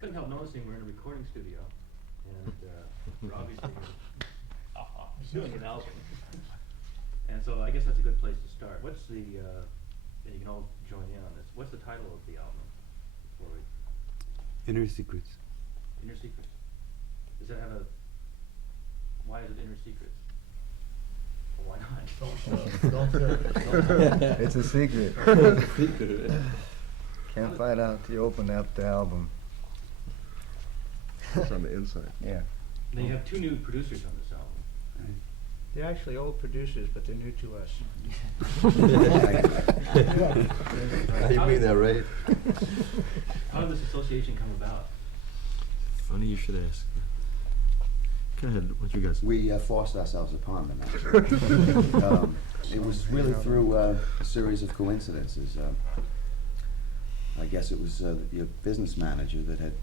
Couldn't help noticing we're in a recording studio, and we're obviously doing an album. And so I guess that's a good place to start. What's the, and you can all join in on this, what's the title of the album? Before we, Inner Secrets. Inner Secrets. Does that have a, why is it Inner Secrets? Well, why not? It's a secret. Can't find out till you open up the album. It's on the inside. Yeah. Now you have two new producers on this album. They're actually old producers, but they're new to us. You mean that, right? How did this association come about? Funny you should ask. Go ahead, what you guys? We forced ourselves upon them, actually. It was really through a series of coincidences. I guess it was your business manager that had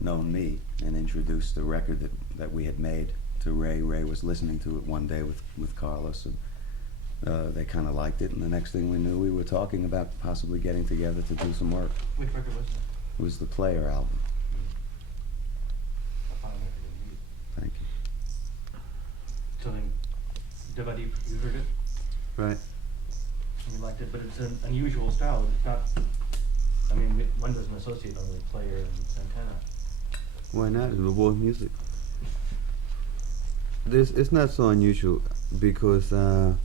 known me and introduced the record that we had made to Ray. Ray was listening to it one day with Carlos, and they kind of liked it, and the next thing we knew, we were talking about possibly getting together to do some work. Which record was that? It was the Player album. I found a record in music. Thank you. So then, Devadi, you heard it? Right. And you liked it, but it's an unusual style. It's not, I mean, one doesn't associate only Player and Santana. Why not? It's both music. It's not so unusual because the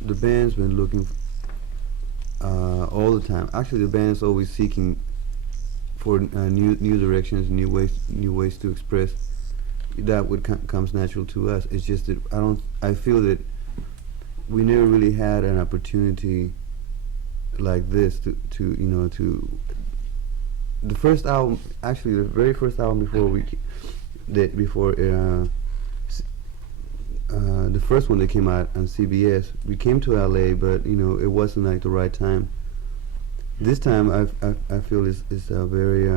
band's been looking all the time. Actually, the band is always seeking for new directions, new ways to express. That would comes natural to us. It's just that I feel that we never really had an opportunity like this to the first album, actually the very first album the first one that came out on CBS, we came to LA, but it wasn't like the right time. This time I feel it's a very,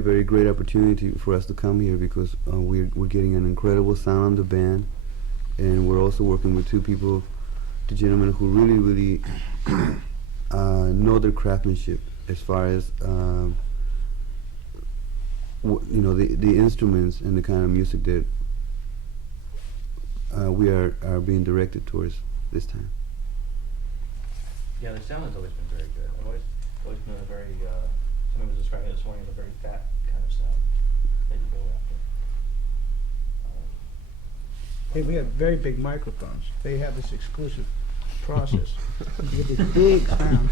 very great opportunity for us to come here because we're getting an incredible sound on the band, and we're also working with two gentlemen who really know their craftsmanship as far as the instruments and the kind of music that we are being directed towards this time. Yeah, the sound has always been very good. I've always been a very, someone was describing it this morning as a very fat kind of sound that you go after. Hey, we have very big microphones. They have this exclusive process. You get this big sound.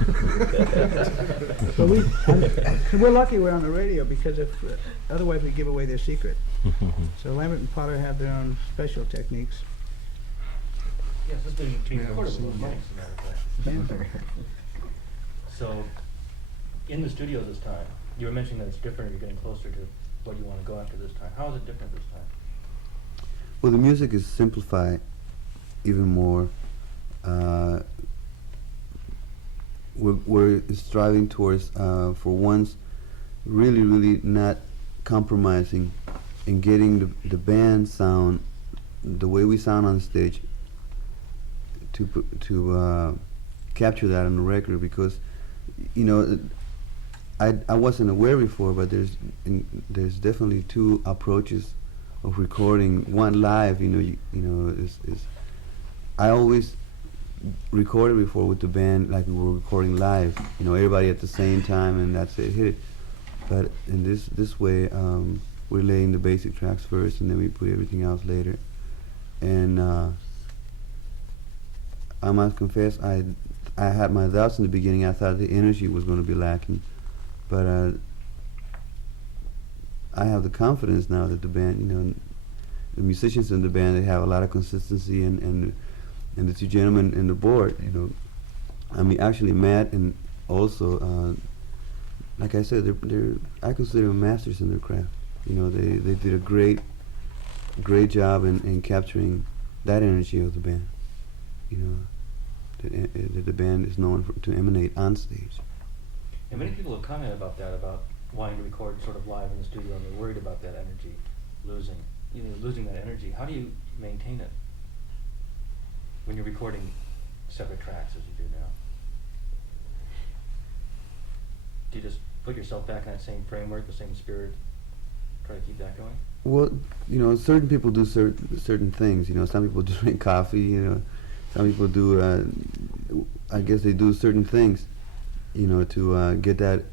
But we're lucky we're on the radio because otherwise we give away their secret. So Lambert and Potter have their own special techniques. Yes, it's been being recorded with those mics, as a matter of fact. So, in the studio this time, you were mentioning that it's different, you're getting closer to what you want to go after this time. How is it different this time? Well, the music is simplified even more. We're striving towards, for once, really not compromising and getting the band sound, the way we sound on stage, to capture that on the record, because I wasn't aware before, but there's definitely two approaches of recording. One live, is I always recorded before with the band like we were recording live, everybody at the same time, and that's it, hit it. But in this way, we're laying the basic tracks first, and then we put everything else later. And I must confess, I had my doubts in the beginning. I thought the energy was going to be lacking, but I have the confidence now that the band, the musicians in the band, they have a lot of consistency, and the two gentlemen in the board, I mean, actually Matt and also, like I said, I consider them masters in their craft. They did a great job in capturing that energy of the band. That the band is known to emanate on stage. And many people have commented about that, about wanting to record sort of live in the studio, and they're worried about that energy losing that energy. How do you maintain it when you're recording separate tracks as you do now? you just put yourself back in that same framework, the same spirit, try to keep that going? Well, certain people do certain things. Some people drink coffee. Some people do. I guess they do certain things. To get that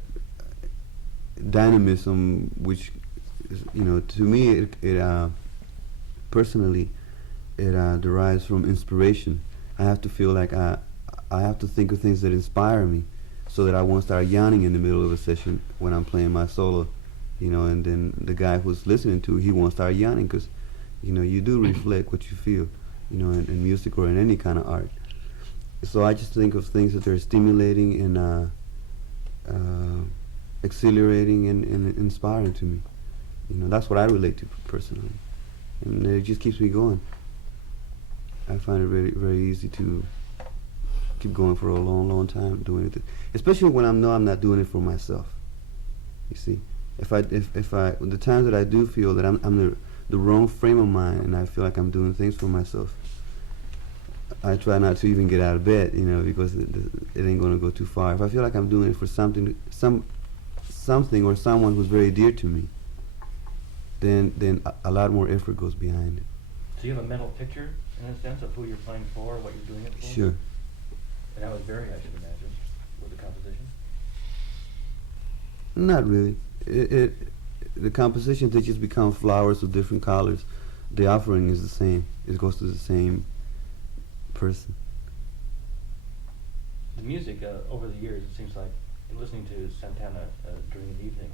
dynamism, which is, to me, it personally, it derives from inspiration. I have to feel like I have to think of things that inspire me, so that I won't start yawning in the middle of a session when I'm playing my solo. And then the guy who's listening to it, he won't start yawning, because, you do reflect what you feel, in music or in any kind of art. So I just think of things that are stimulating and exhilarating and inspiring to me. That's what I relate to personally, and it just keeps me going. I find it very, very easy to keep going for a long, long time doing it, especially when I know I'm not doing it for myself. You see. If the times that I do feel that I'm the wrong frame of mind, and I feel like I'm doing things for myself, I try not to even get out of bed, because it ain't gonna go too far. If I feel like I'm doing it for something or someone who's very dear to me, then a lot more effort goes behind it. So you have a mental picture, in a sense, of who you're playing for, what you're doing it for? Sure. And that would vary, I should imagine, with the composition? Not really. The compositions, they just become flowers of different colors. The offering is the same. It goes to the same person. The music, over the years, it seems like, listening to Santana during an evening,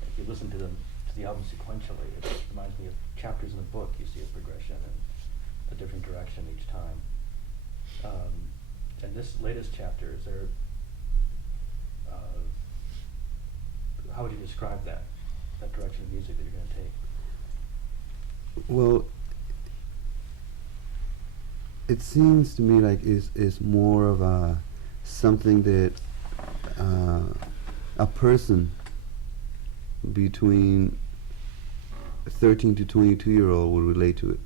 if you listen to the album sequentially, it reminds me of chapters in the book. You see a progression and a different direction each time. And this latest chapter, is there, how would you describe that direction of music that you're going to take? Well, it seems to me like it's more of something that a person between 13 to 22-year-old would relate to it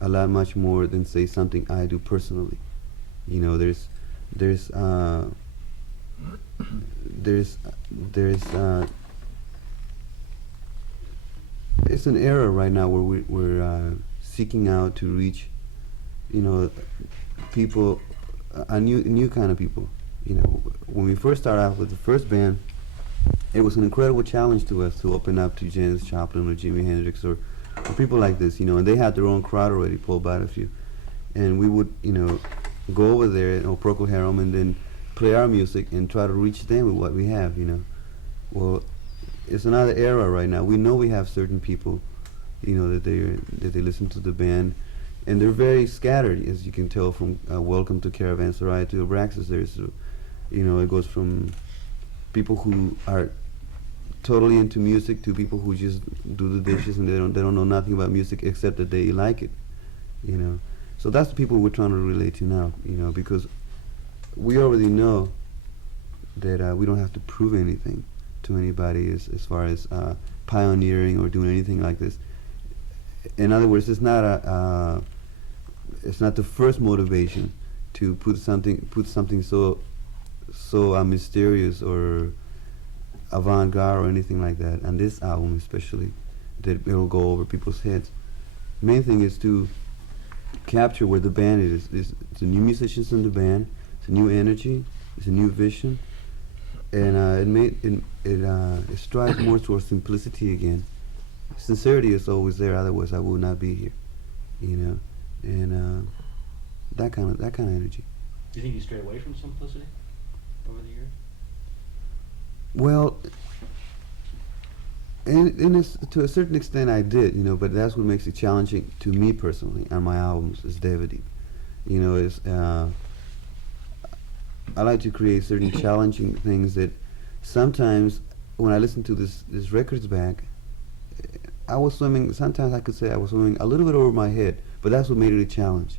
a lot much more than, say, something I do personally. There's it's an era right now where we're seeking out to reach, people, a new kind of people. When we first started out with the first band, it was an incredible challenge to us to open up to Janis Joplin or Jimi Hendrix or people like this, and they had their own crowd already, Paul Butterfield, and we would, go over there, Procol Harum, and then play our music and try to reach them with what we have, Well, it's another era right now. We know we have certain people, that they listen to the band, and they're very scattered, as you can tell from Welcome to Caravanserai to Abraxas. There's, it goes from people who are totally into music to people who just do the dishes and they don't know nothing about music except that they like it, So that's the people we're trying to relate to now, because we already know that we don't have to prove anything to anybody as far as pioneering or doing anything like this. In other words, it's not the first motivation to put something so mysterious or avant-garde or anything like that on this album, especially, that it'll go over people's heads. Main thing is to capture where the band is. It's the new musicians in the band. It's a new energy. It's a new vision, and it strives more towards simplicity again. Sincerity is always there. Otherwise, I would not be here. And that kind of energy. Do you think you strayed away from simplicity over the years? Well, to a certain extent I did, but that's what makes it challenging to me personally on my albums is Devadeep. I like to create certain challenging things that sometimes when I listen to this records back, I was swimming, sometimes I could say I was swimming a little bit over my head, but that's what made it a challenge,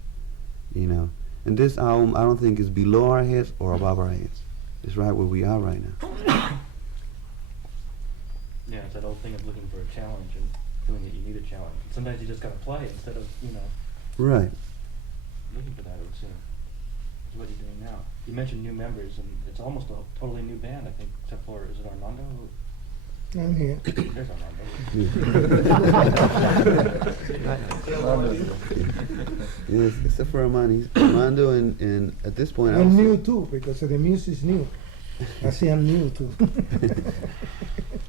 And this album, I don't think is below our heads or above our heads. It's right where we are right now. Yeah, it's that old thing of looking for a challenge and feeling that you need a challenge. And sometimes you just gotta play instead of, Right. looking for that, I would assume. is what you're doing now. You mentioned new members, and it's almost a totally new band, I think, except for, is it Armando? I'm here. There's Armando. Yes, except for Armando and at this point, I'm also- new too, because the music's new. I say I'm new too.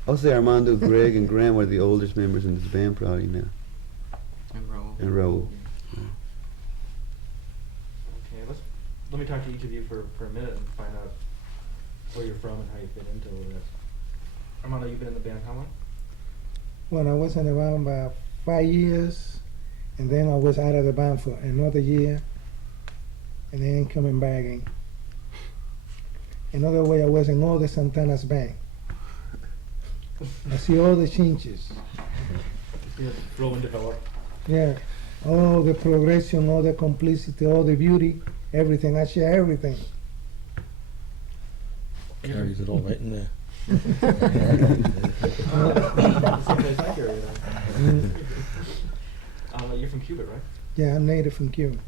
I'll say Armando, Greg, and Graham are the oldest members in this band probably now. And Raul. And Raul. Okay, let me talk to each of you for a minute and find out where you're from and how you fit into all this. Armando, you've been in the band how long? When I was in the band about 5 years, and then I was out of the band for another year, and then coming back again. Another way I was in all the Santana's band. I see all the changes. Yeah, grow and develop. Yeah, all the progression, all the complicity, all the beauty, everything. I share everything. Carries it all right in there. Same place I carry it on. You're from Cuba, right? Yeah, I'm native from Cuba.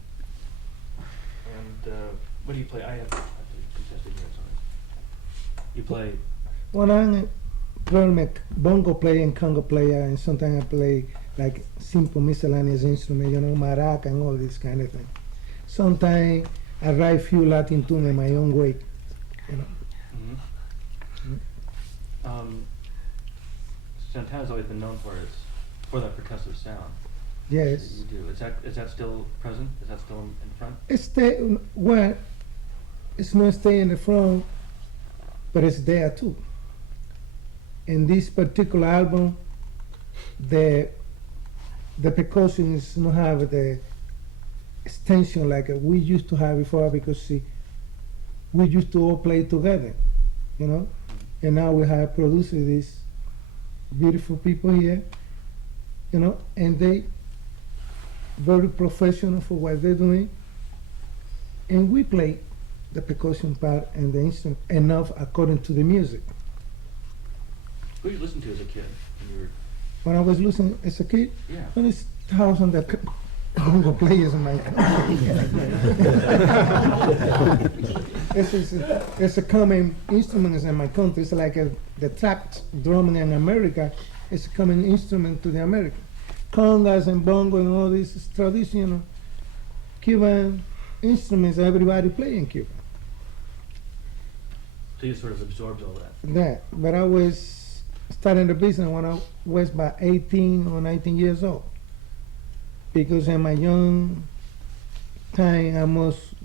And what do you play? I have to contest it here, sorry. You play, Well, I'm a bongo player and conga player, and sometimes I play like simple miscellaneous instrument, maraca and all this kind of thing. Sometimes I write few Latin tunes in my own way, Santana's always been known for that percussive sound. Yes. You do. Is that still present? Is that still in front? It's not staying in the front, but it's there too. In this particular album, the percussion is not have the extension like we used to have before, because see, we used to all play together, and now we have produced these beautiful people here, and they very professional for what they're doing, and we play the percussion part and the instrument enough according to the music. Who did you listen to as a kid when you were? When I was listening as a kid, Yeah. well, it's thousands of conga players in my country. It's a common instrument in my country. It's like the trapped drumming in America. It's a common instrument to the American. Congas and bongo and all this is traditional Cuban instruments everybody play in Cuba. So you sort of absorbed all that. But I was starting the business when I was about 18 or 19 years old. Because in my young time, I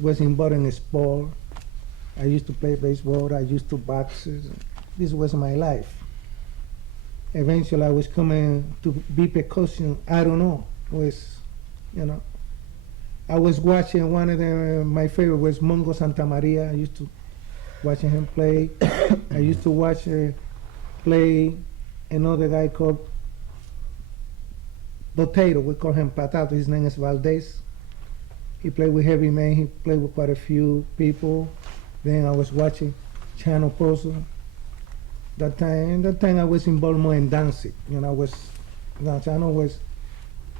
was involved in sport. I used to play baseball, I used to box. This was my life. Eventually, I was coming to be percussion, I don't know, I was watching one of my favorite was Mongo Santa Maria. I used to watching him play. I used to watch play another guy called Potato. We call him Patato. His name is Valdez. He played with Heavy Man. He played with quite a few people. Then I was watching Chano Pozo. That time I was involved more in dancing. Chano was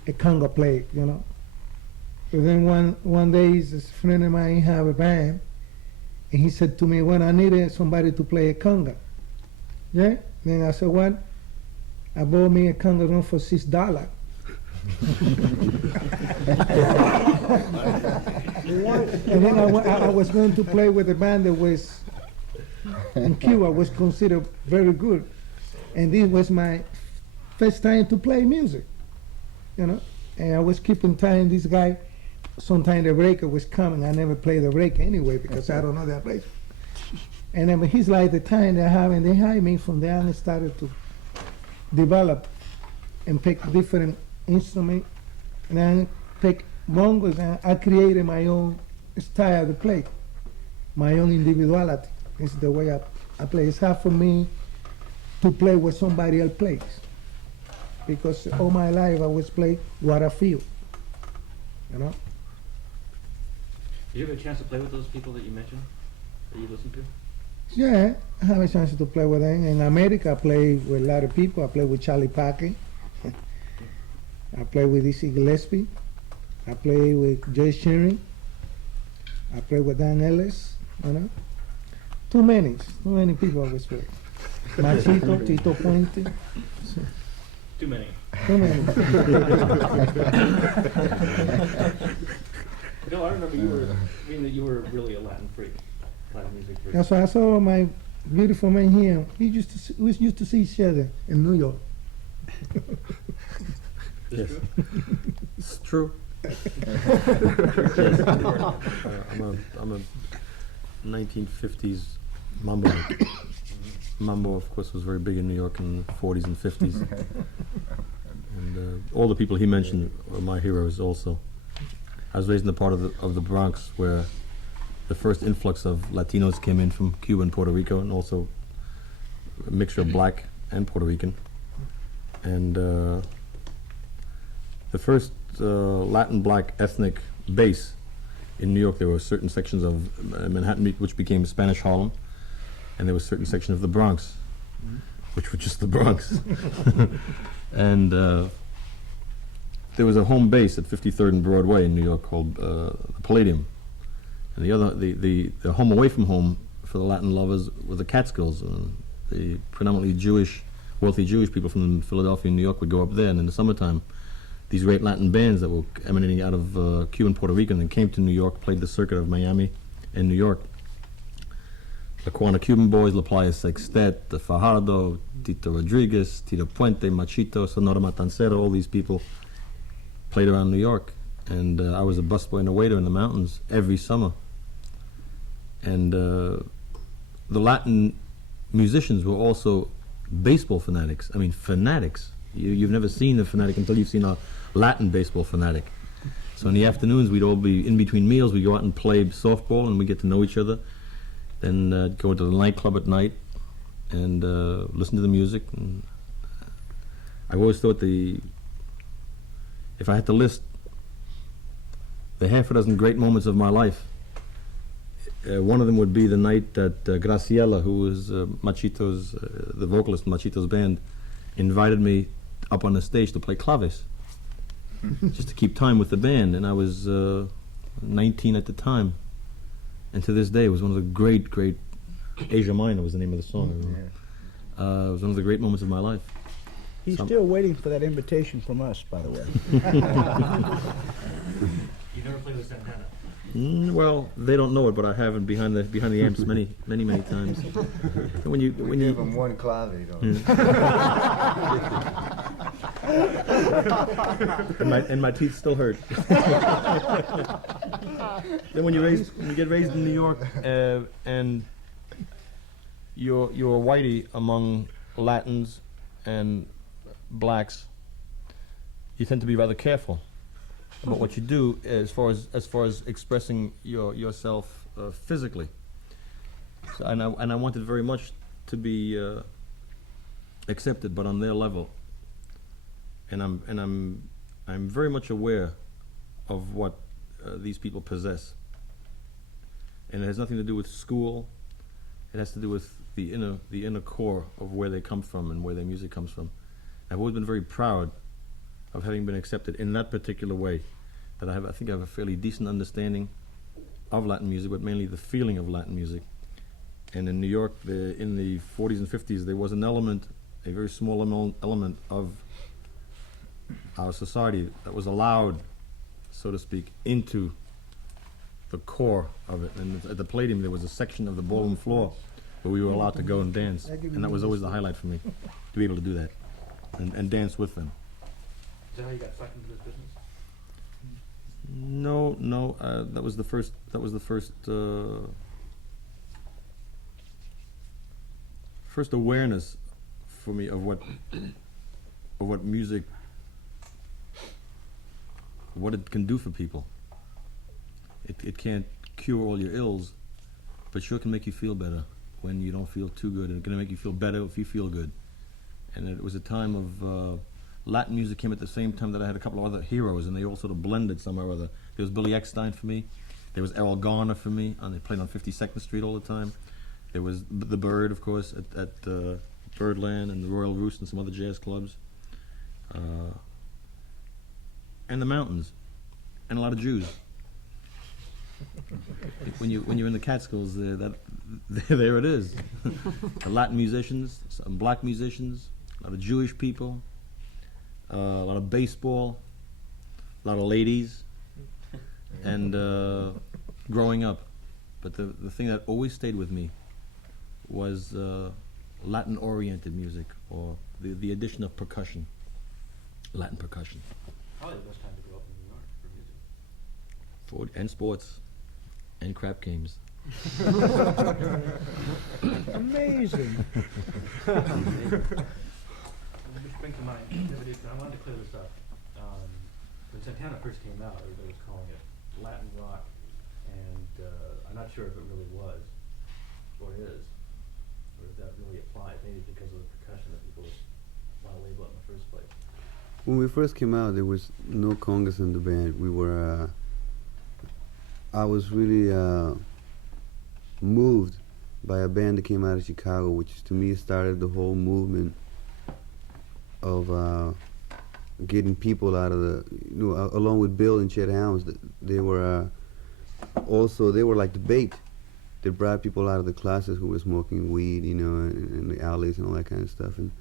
a conga player, But then one day, this friend of mine have a band, and he said to me, "Well, I needed somebody to play a conga." Yeah. Then I said, "What?" I bought me a conga drum for $6. And then I was going to play with a band that was in Cuba, was considered very good, and this was my first time to play music, And I was keeping time. This guy, sometime the breaker was coming. I never played the breaker anyway because I don't know that place. And then he's like the time they have, and they hired me from there, and I started to develop and pick different instruments, and I pick bongos, and I created my own style to play, my own individuality. It's the way I play. It's hard for me to play what somebody else plays, because all my life I was play what I feel, Did you have a chance to play with those people that you mentioned, that you listened to? Yeah, I have a chance to play with them. In America, I play with a lot of people. I play with Charlie Parker. I play with Dizzy Gillespie. I play with Joyce Shearing. I played with Dan Ellis, you know. Too many people always play. Machito, Tito Puente, so, Too many. too many. No, I remember you were really a Latin freak, Latin music freak. That's why I saw my beautiful man here. We used to see each other in New York. Is Yes. true? It's true. I'm a 1950s mambo. Mambo, of course, was very big in New York in the 40s and 50s. And all the people he mentioned were my heroes also. I was raised in the part of the Bronx where the first influx of Latinos came in from Cuba and Puerto Rico, and also a mixture of black and Puerto Rican. And the first Latin black ethnic base in New York, there were certain sections of Manhattan which became Spanish Harlem, and there was certain sections of the Bronx, which were just the Bronx. And there was a home base at 53rd and Broadway in New York called the Palladium, and the home away from home for the Latin lovers were the Catskills. The predominantly wealthy Jewish people from Philadelphia and New York would go up there, and in the summertime, these great Latin bands that were emanating out of Cuba and Puerto Rico and then came to New York, played the circuit of Miami and New York. The Cuana Cuban Boys, La Playa Sextet, the Fajardo, Tito Rodriguez, Tito Puente, Machito, Sonora Matancera, all these people played around New York. And I was a busboy and a waiter in the mountains every summer. And the Latin musicians were also baseball fanatics. I mean, fanatics. You've never seen a fanatic until you've seen a Latin baseball fanatic. So in the afternoons, we'd all be in between meals. We'd go out and play softball, and we get to know each other. Then go to the nightclub at night and listen to the music. And I've always thought if I had to list the half a dozen great moments of my life, one of them would be the night that Graciela, who was Machito's, the vocalist in Machito's band, invited me up on the stage to play claves, just to keep time with the band. And I was 19 at the time. And to this day, it was one of the great, Asia Minor was the name of the song. It was one of the great moments of my life. He's still waiting for that invitation from us, by the way. You never played with Santana? Well, they don't know it, but I have behind the amps many times. And when you Give him one clave, don't and my teeth still hurt. Then when you get raised in New York and you're a whitey among Latins and blacks, you tend to be rather careful about what you do as far as expressing yourself physically. So, and I wanted very much to be accepted, but on their level. And I'm very much aware of what these people possess. And it has nothing to do with school. It has to do with the inner core of where they come from and where their music comes from. I've always been very proud of having been accepted in that particular way. That I think I have a fairly decent understanding of Latin music, but mainly the feeling of Latin music. And in New York, in the 40s and 50s, there was a very small element of our society that was allowed, so to speak, into the core of it. And at the Palladium, there was a section of the ballroom floor where we were allowed to go and dance. And that was always the highlight for me, to be able to do that and dance with them. Is that how you got sucked into this business? No, that was the first first awareness for me of what music, what it can do for people. It can't cure all your ills, but sure can make you feel better when you don't feel too good, and it can make you feel better if you feel good. And it was a time of Latin music came at the same time that I had a couple of other heroes, and they all sort of blended somehow or other. There was Billy Eckstine for me. There was Errol Garner for me, and they played on 52nd Street all the time. There was The Bird, of course, at Birdland and the Royal Roost and some other jazz clubs. And the Mountains, and a lot of Jews. When you're in the Catskills, there it is. The Latin musicians, some black musicians, a lot of Jewish people, a lot of baseball, a lot of ladies, and growing up. But the thing that always stayed with me was Latin-oriented music, or the addition of percussion, Latin percussion. Probably the best time to grow up in New York for music. And sports, and crap games. Amazing. Which brings to mind, I wanted to clear this up. When Santana first came out, everybody was calling it Latin rock, and I'm not sure if it really was, or is, or if that really applies, maybe because of the percussion that people want to label it in the first place. When we first came out, there was no congas in the band. We were, I was really moved by a band that came out of Chicago, which to me started the whole movement of getting people out of the, along with Bill and Chet Helms, they were also, they were like the bait that brought people out of the closets who were smoking weed, in the alleys and all that kind of stuff. And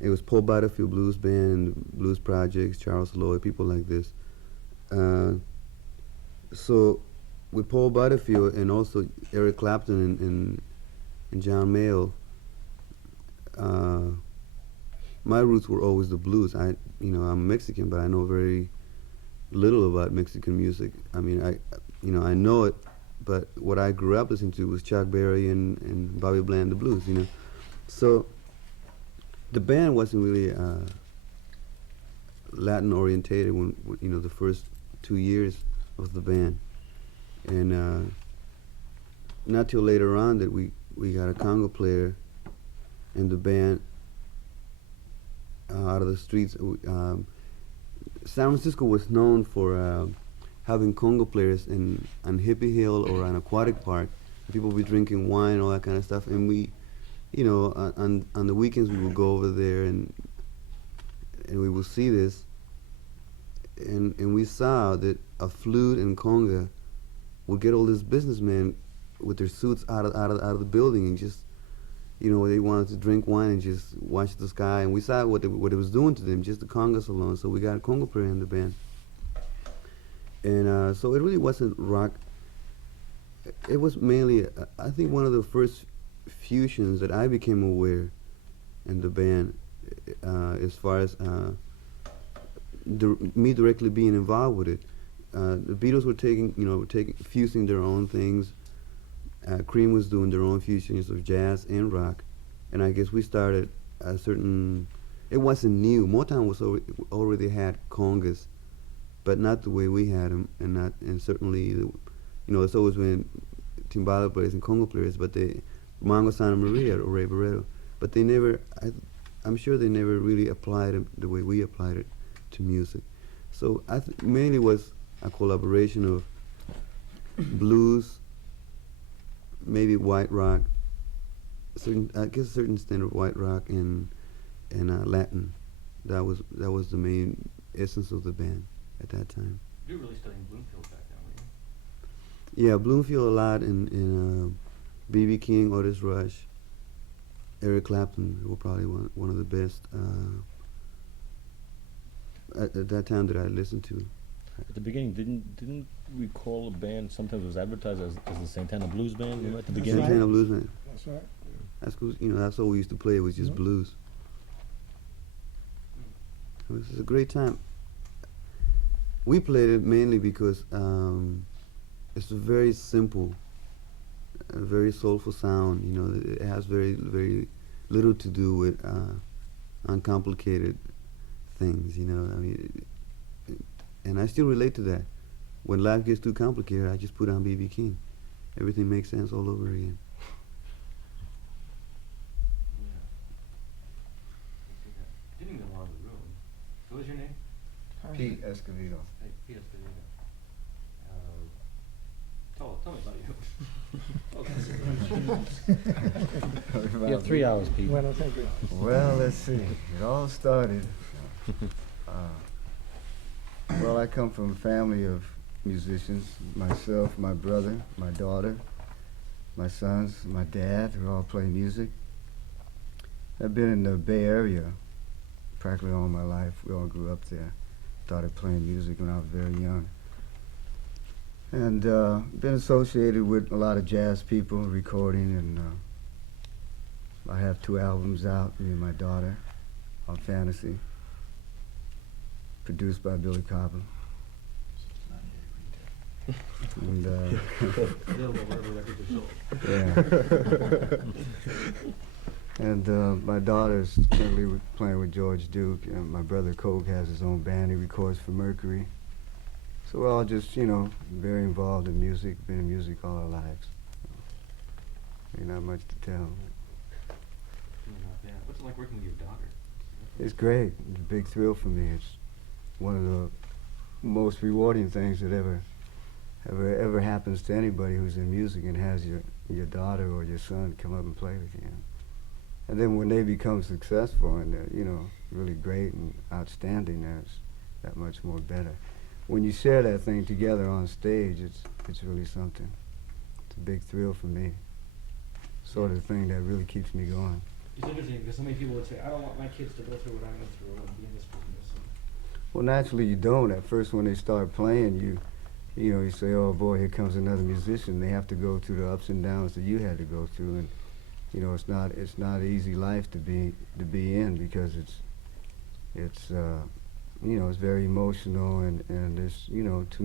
it was Paul Butterfield Blues Band and the Blues Projects, Charles Lloyd, people like this. So with Paul Butterfield and also Eric Clapton and John Mayall, my roots were always the blues. I'm Mexican, but I know very little about Mexican music. I mean, I know it, but what I grew up listening to was Chuck Berry and Bobby Bland, the blues, So the band wasn't really Latin orientated when the first 2 years of the band, and not till later on that we got a conga player in the band out of the streets. San Francisco was known for having conga players on Hippie Hill or on Aquatic Park. People would be drinking wine and all that kind of stuff, and we. On the weekends we would go over there and we would see this, and we saw that a flute and conga would get all these businessmen with their suits out of the building and just, they wanted to drink wine and just watch the sky, and we saw what it was doing to them, just the congas alone. So we got a conga player in the band, and so it really wasn't rock. It was mainly, I think, one of the first fusions that I became aware in the band, as far as me directly being involved with it. The Beatles were fusing their own things. Cream was doing their own fusions of jazz and rock, and I guess we started a certain. It wasn't new. Motown was already had congas, but not the way we had them, and certainly, it's always been timbale players and conga players, but Mongo Santa Maria or Ray Barretto, but they never, I'm sure they never really applied it the way we applied it to music. So mainly was a collaboration of blues, maybe white rock, a certain standard of white rock and Latin. That was the main essence of the band at that time. You were really studying Bloomfield back then, weren't you? Yeah, Bloomfield a lot, in B.B. King, Otis Rush, Eric Clapton were probably one of the best at that time that I listened to. At the beginning, didn't we call a band, sometimes it was advertised as the Santana Blues Band, remember, at the beginning? Santana Blues Band. That's right. That's cool. That's all we used to play, was just blues. It was a great time. We played it mainly because it's a very simple, a very soulful sound. It has very, very little to do with uncomplicated things. And I still relate to that. When life gets too complicated, I just put on B.B. King. Everything makes sense all over again. Didn't even belong to the room. What was your name? Pete Escovedo. Hey, Pete Escovedo. Tell me about you. You have 3 hours, Pete. Bueno, thank you. Well, let's see. It all started. Well, I come from a family of musicians. Myself, my brother, my daughter, my sons, my dad, who all play music. I've been in the Bay Area practically all my life. We all grew up there. Started playing music when I was very young. And been associated with a lot of jazz people, recording, and I have 2 albums out, me and my daughter, on Fantasy, produced by Billy Cobham. And Available wherever records are sold. yeah. And my daughter's currently playing with George Duke, and my brother Coke has his own band. He records for Mercury. So we're all just, you know, very involved in music, been in music all our lives. Ain't not much to tell. Not bad. What's it like working with your daughter? It's great. It's a big thrill for me. It's one of the most rewarding things that ever happens to anybody who's in music and has your daughter or your son come up and play with you. And then when they become successful and they're, you know, really great and outstanding, that's that much more better. When you share that thing together on stage, it's really something. It's a big thrill for me. Sort of thing that really keeps me going. It's interesting because so many people would say, I don't want my kids to go through what I went through and be in this business. Well, naturally you don't. At first, when they start playing, you know, you say, oh boy, here comes another musician. They have to go through the ups and downs that you had to go through, and you know, it's not an easy life to be in, because it's you know, it's very emotional, and there's, you know, too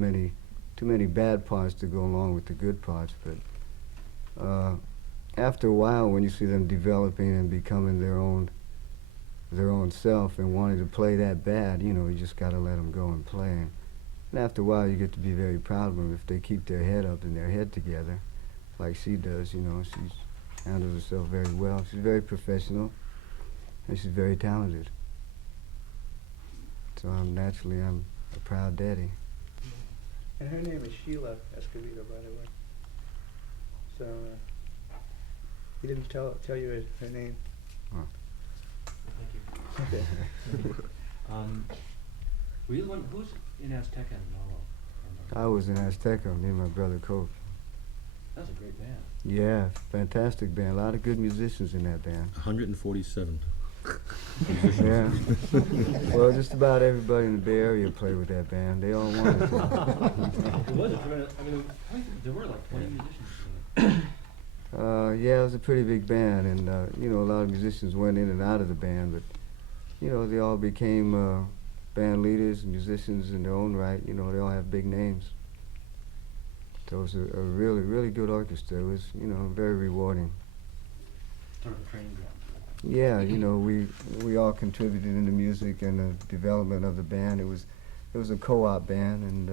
many bad parts to go along with the good parts. But after a while, when you see them developing and becoming their own self and wanting to play that bad, you know, you just got to let them go and play. And after a while, you get to be very proud of them if they keep their head up and their head together, like she does. You know, she handles herself very well. She's very professional, and she's very talented. So I'm a proud daddy. And her name is Sheila Escovedo, by the way. So he didn't tell you her name. Thank you. Were you the one, who's in Azteca and Nolo? I was in Azteca, me and my brother Coke. That was a great band. Yeah, fantastic band. A lot of good musicians in that band. 147. Yeah. Well, just about everybody in the Bay Area played with that band. They all wanted to. It was a tremendous, I mean, there were like 20 musicians in it. Yeah, it was a pretty big band, and you know, a lot of musicians went in and out of the band, but you know, they all became band leaders, musicians in their own right. You know, they all have big names. So it was a really, really good orchestra. It was, you know, very rewarding. Sort of a training ground. Yeah, you know, we all contributed in the music and the development of the band. It was a co-op band, and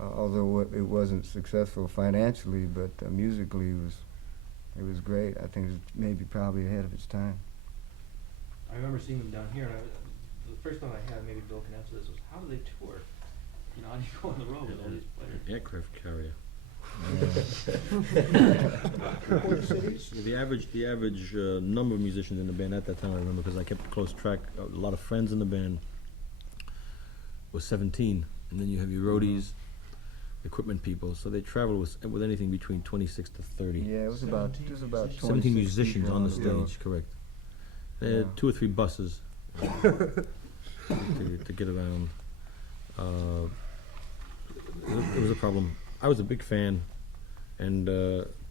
although it wasn't successful financially, but musically it was great. I think it was maybe probably ahead of its time. I remember seeing them down here, and the first thought I had, maybe Bill can answer this, was how do they tour? You know, how do you go on the road with all these players? Aircraft carrier. Cities? The average number of musicians in the band at that time, I remember, because I kept close track. A lot of friends in the band was 17, and then you have your roadies, equipment people. So they travel with anything between 26 to 30. Yeah, it was about 17 musicians people on the road. stage, correct. They had Yeah. 2 or 3 buses to get around. It was a problem. I was a big fan, and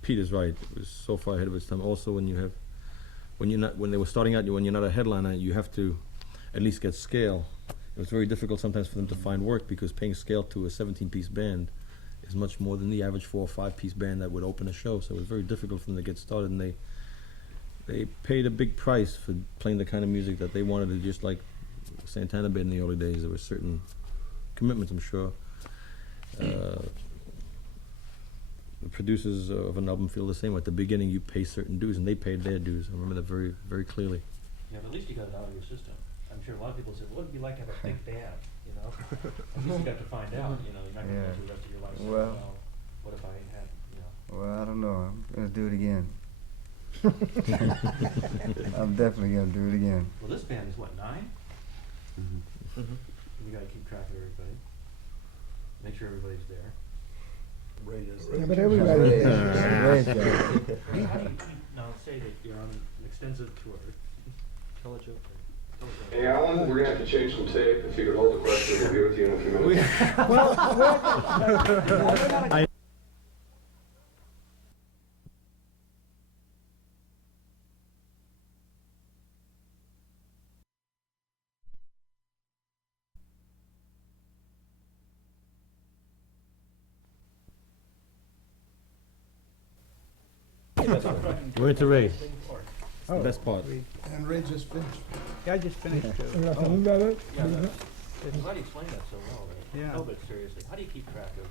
Pete is right. It was so far ahead of its time. Also, when they were starting out, when you're not a headliner, you have to at least get scale. It was very difficult sometimes for them to find work, because paying scale to a 17-piece band is much more than the average 4 or 5-piece band that would open a show. So it was very difficult for them to get started, and they paid a big price for playing the kind of music that they wanted to, just like Santana did in the early days. There were certain commitments, I'm sure. The producers of an album feel the same way. At the beginning, you pay certain dues, and they paid their dues. I remember that very, very clearly. Yeah, but at least you got it out of your system. I'm sure a lot of people say, what would it be like to have a big band, you know? At least you got to find out, you know, you're not going to Yeah. go through the rest of your life saying, Well- well, what if I had, you know? Well, I don't know. I'm gonna do it again. I'm definitely gonna do it again. Well, this band is what, 9? Mhm. You got to keep track of everybody. make sure everybody's there. Yeah, but everybody. Great job. Now, say that you're on an extensive tour. Tell a joke. Tell a joke. Hey, Alan, we're gonna have to change some tape. If you could hold the question, we'll be with you in a few minutes. We're into Ray. Oh, The best part. And Ray just finished. Yeah, I just finished. La segunda vez. Yeah, I'm glad you explained that so well. Yeah. A little bit seriously. How do you keep track of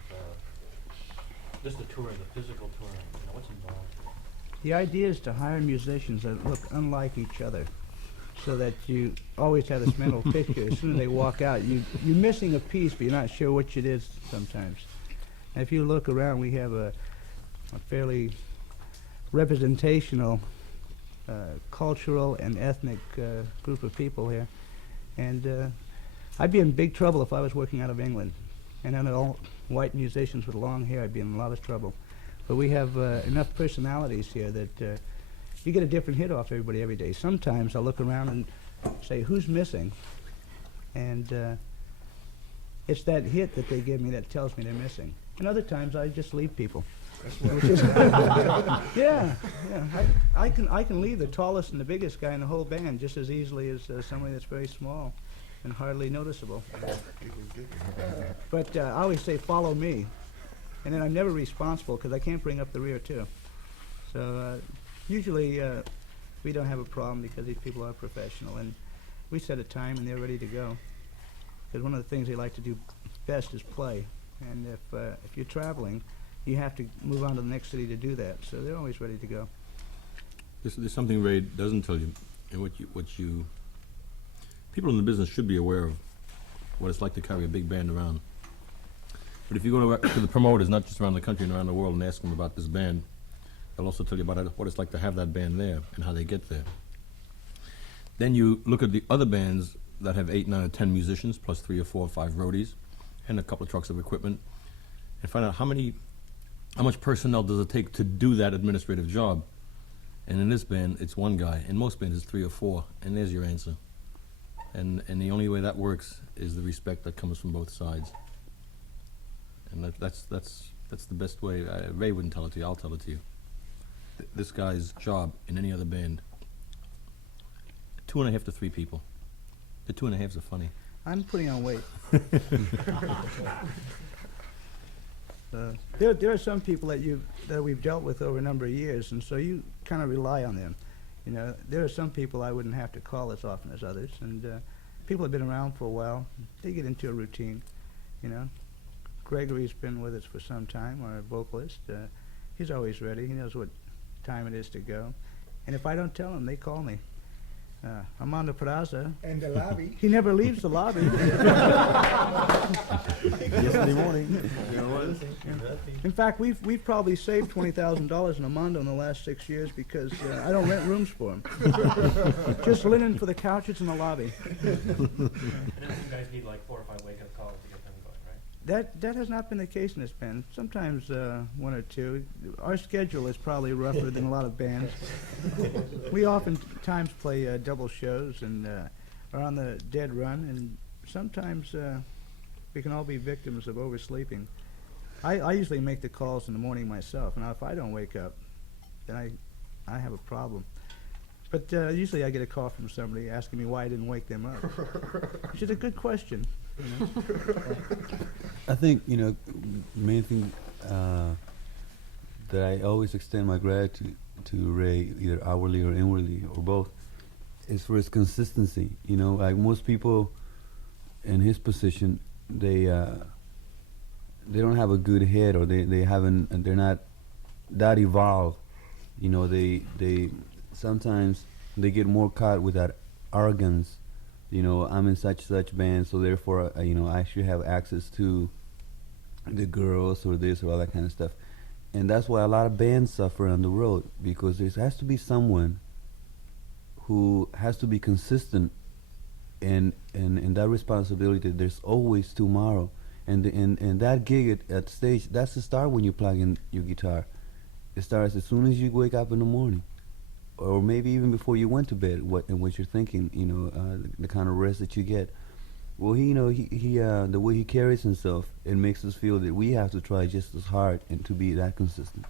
just the touring, the physical touring? You know, what's involved? The idea is to hire musicians that look unlike each other, so that you always have this mental picture. As soon as they walk out, you're missing a piece, but you're not sure which it is sometimes. And if you look around, we have a fairly representational cultural and ethnic group of people here. And I'd be in big trouble if I was working out of England. And then all white musicians with long hair, I'd be in a lot of trouble. But we have enough personalities here that you get a different hit off everybody every day. Sometimes I'll look around and say, who's missing? And it's that hit that they give me that tells me they're missing. And other times I just leave people. Yeah. I can leave the tallest and the biggest guy in the whole band just as easily as somebody that's very small and hardly noticeable. But I always say, follow me. And then I'm never responsible because I can't bring up the rear too. So usually we don't have a problem because these people are professional, and we set a time and they're ready to go. Because one of the things they like to do best is play. And if you're traveling, you have to move on to the next city to do that. So they're always ready to go. There's something Ray doesn't tell you, and what you people in the business should be aware of what it's like to carry a big band around. But if you go to the promoters, not just around the country and around the world, and ask them about this band, they'll also tell you about what it's like to have that band there and how they get there. Then you look at the other bands that have 8, 9, or 10 musicians, plus 3 or 4 or 5 roadies, and a couple of trucks of equipment, and find out how much personnel does it take to do that administrative job. And in this band, it's one guy. In most bands, it's 3 or 4, and there's your answer. And the only way that works is the respect that comes from both sides. And that's the best way. Ray wouldn't tell it to you. I'll tell it to you. This guy's job in any other band, 2.5 to 3 people. The 2.5s are funny. I'm putting on weight. There are some people that we've dealt with over a number of years, and so you kind of rely on them. You know, there are some people I wouldn't have to call as often as others, and people have been around for a while. They get into a routine, you know. Gregory's been with us for some time, our vocalist. He's always ready. He knows what time it is to go. And if I don't tell him, they call me. I'm on the Plaza. And the lobby. He never leaves the lobby. Yesterday morning. In fact, we've probably saved $20,000 in a month in the last 6 years because I don't rent rooms for him. Just linen for the couches in the lobby. And then you guys need like 4 or 5 wake-up calls to get them going, right? That has not been the case in this band. Sometimes 1 or 2. Our schedule is probably rougher than a lot of bands. We oftentimes play double shows and are on the dead run, and sometimes we can all be victims of oversleeping. I usually make the calls in the morning myself. Now, if I don't wake up, then I have a problem. But usually I get a call from somebody asking me why I didn't wake them up. Which is a good question. You know? I think, the main thing that I always extend my gratitude to Ray, either outwardly or inwardly or both, is for his consistency. Like most people in his position, they don't have a good head, or they're not that evolved. They sometimes they get more caught with that arrogance. I'm in such band, so therefore I should have access to the girls or this or all that kind of stuff. And that's why a lot of bands suffer on the road, because there has to be someone who has to be consistent, and that responsibility. There's always tomorrow, And that gig at stage, that's the start when you plug in your guitar. It starts as soon as you wake up in the morning, or maybe even before you went to bed. What you're thinking, the kind of rest that you get. Well, the way he carries himself, it makes us feel that we have to try just as hard and to be that consistent.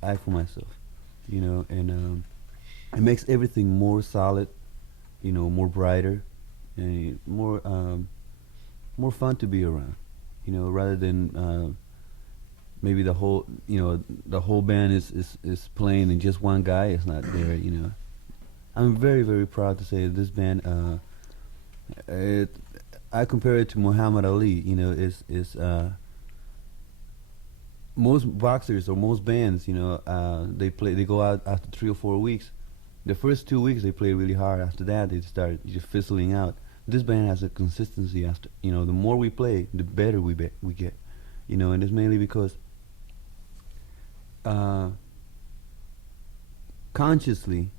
I, for myself, and it makes everything more solid, more brighter, and more fun to be around. Rather than maybe the whole band is playing and just one guy is not there. I'm very, very proud to say that this band. I compare it to Muhammad Ali. Most boxers or most bands, they go out after 3 or 4 weeks. The first 2 weeks they play really hard. After that, they start just fizzling out. This band has a consistency. After the more we play, the better we get. And it's mainly because consciously,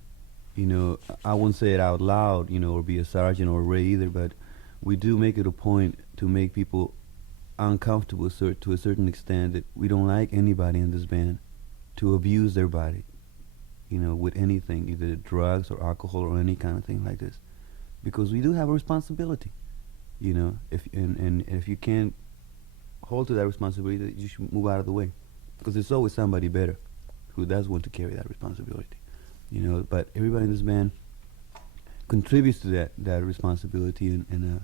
I won't say it out loud, or be a sergeant or Ray either, but we do make it a point to make people uncomfortable to a certain extent, that we don't like anybody in this band to abuse their body, with anything, either drugs or alcohol or any kind of thing like this, because we do have a responsibility, if you can't hold to that responsibility, you should move out of the way, because there's always somebody better who does want to carry that responsibility, but everybody in this band contributes to that responsibility, and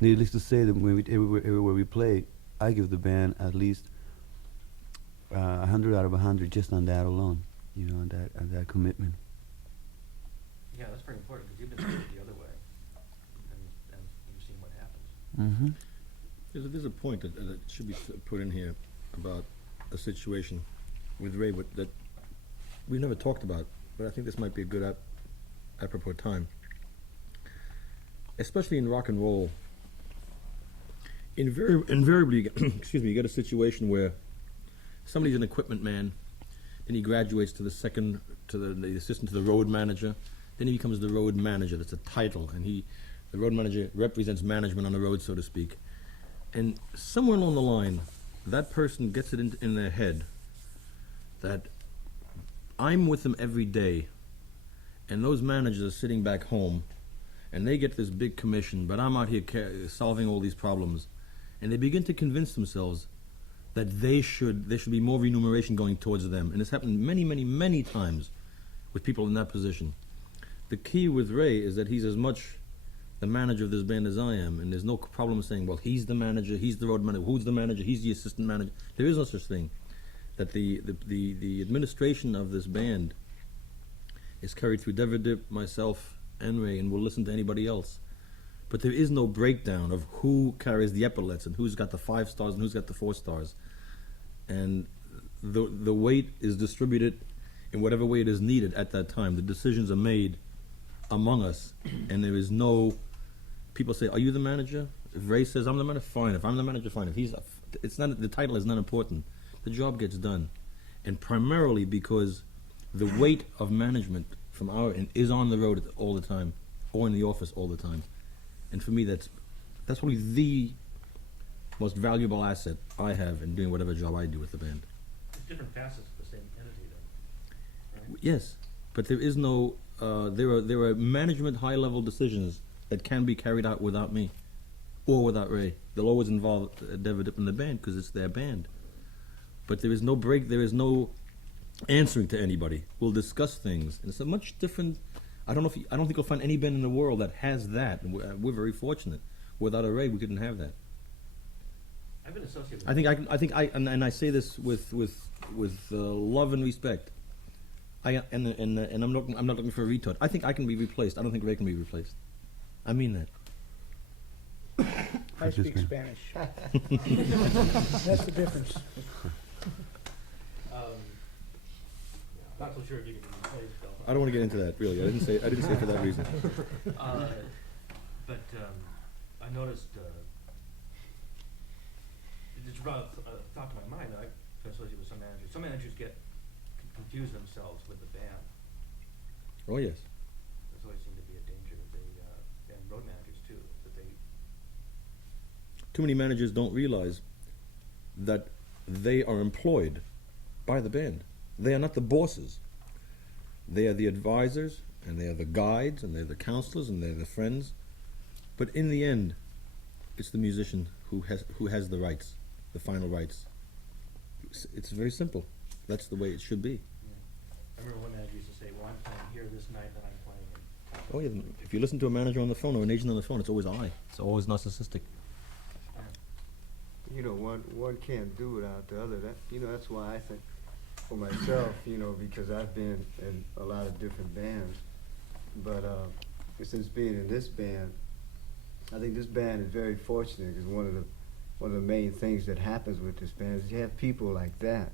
needless to say that everywhere we play, I give the band at least 100 out of 100 just on that alone, on that commitment. Yeah, that's very important, because you've been doing it the other way, and you've seen what happens. Mm-hmm. There's a point that should be put in here about a situation with Ray that we've never talked about, but I think this might be a good apropos time. Especially in rock and roll, invariably, excuse me, you get a situation where somebody's an equipment man, then he graduates to the assistant to the road manager, then he becomes the road manager. That's a title, and the road manager represents management on the road, so to speak. And somewhere along the line, that person gets it in their head that I'm with them every day, and those managers are sitting back home, and they get this big commission, but I'm out here solving all these problems. And they begin to convince themselves that there should be more remuneration going towards them. And it's happened many, many, many times with people in that position. The key with Ray is that he's as much the manager of this band as I am, and there's no problem saying, well, he's the manager, he's the road manager, who's the manager, he's the assistant manager. There is no such thing. That the administration of this band is carried through Devidip, myself, and Ray, and we'll listen to anybody else. But there is no breakdown of who carries the epaulets and who's got the 5 stars and who's got the 4 stars. And the weight is distributed in whatever way it is needed at that time. The decisions are made among us, and there is no... People say, are you the manager? If Ray says, I'm the manager, fine. If I'm the manager, fine. If he's... It's not... The title is not important. The job gets done. And primarily because the weight of management from our end is on the road all the time, or in the office all the time. And for me, that's probably the most valuable asset I have in doing whatever job I do with the band. It's different facets of the same entity, then, right? Yes, but there is no. There are management high-level decisions that can be carried out without me, or without Ray. They'll always involve Devidip in the band because it's their band. But there is no break. There is no answering to anybody. We'll discuss things, and it's a much different. I don't think you'll find any band in the world that has that. And we're very fortunate. Without a Ray, we couldn't have that. I've been associated with... And I say this with love and respect. And I'm not looking for a retort. I think I can be replaced. I don't think Ray can be replaced. I mean that. I speak Spanish. That's the difference. Not so sure if you can replace Bill. I don't want to get into that, really. I didn't say it for that reason. But I noticed it just brought a thought to my mind. I've been associated with some managers. Some managers confuse themselves with the band. Oh yes. There's always seemed to be a danger that and road managers too, that they... Too many managers don't realize that they are employed by the band. They are not the bosses. They are the advisors, and they are the guides, and they're the counselors, and they're the friends. But in the end, it's the musician who has the rights, the final rights. It's very simple. That's the way it should be. I remember one manager used to say, well, I'm playing here this night, then I'm playing it. Oh yeah. If you listen to a manager on the phone or an agent on the phone, it's always I. It's always narcissistic. You know, one can't do without the other. That's why I think, for myself, because I've been in a lot of different bands, but since being in this band, I think this band is very fortunate, because one of the main things that happens with this band is you have people like that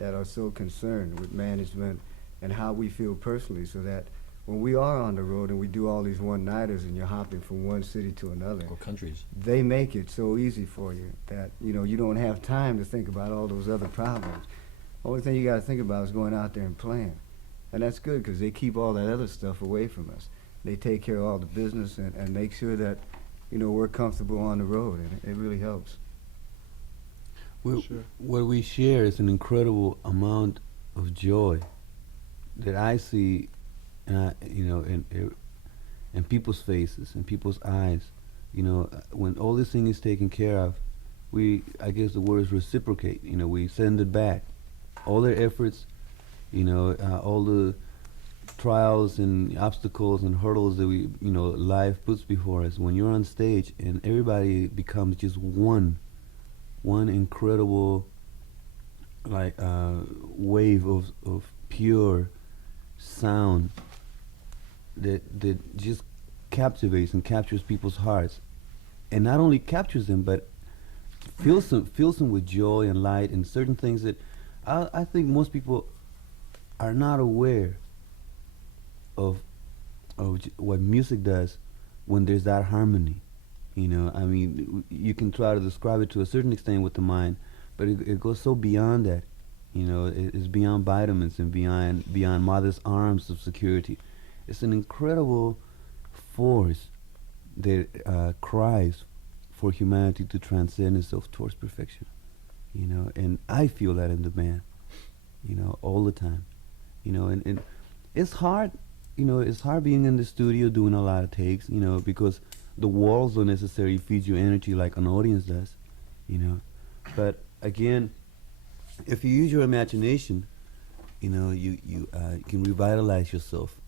are so concerned with management and how we feel personally, so that when we are on the road and we do all these one-nighters and you're hopping from one city to another, Or countries. they make it so easy for you that, you don't have time to think about all those other problems. Only thing you got to think about is going out there and playing. And that's good, because they keep all that other stuff away from us. They take care of all the business and make sure that, we're comfortable on the road, and it really helps. What we share is an incredible amount of joy that I see, in people's faces, in people's eyes. When all this thing is taken care of, I guess the word is reciprocate. We send it back. All their efforts, all the trials and obstacles and hurdles that life puts before us. When you're on stage and everybody becomes just one incredible, wave of pure sound that just captivates and captures people's hearts, and not only captures them, but fills them with joy and light and certain things that I think most people are not aware of what music does when there's that harmony. You can try to describe it to a certain extent with the mind, but it goes so beyond that. It's beyond vitamins and beyond mother's arms of security. It's an incredible force that cries for humanity to transcend itself towards perfection. And I feel that in the band, all the time. And it's hard, it's hard being in the studio doing a lot of takes, because the walls don't necessarily feed you energy like an audience does, But again, if you use your imagination, you can revitalize yourself.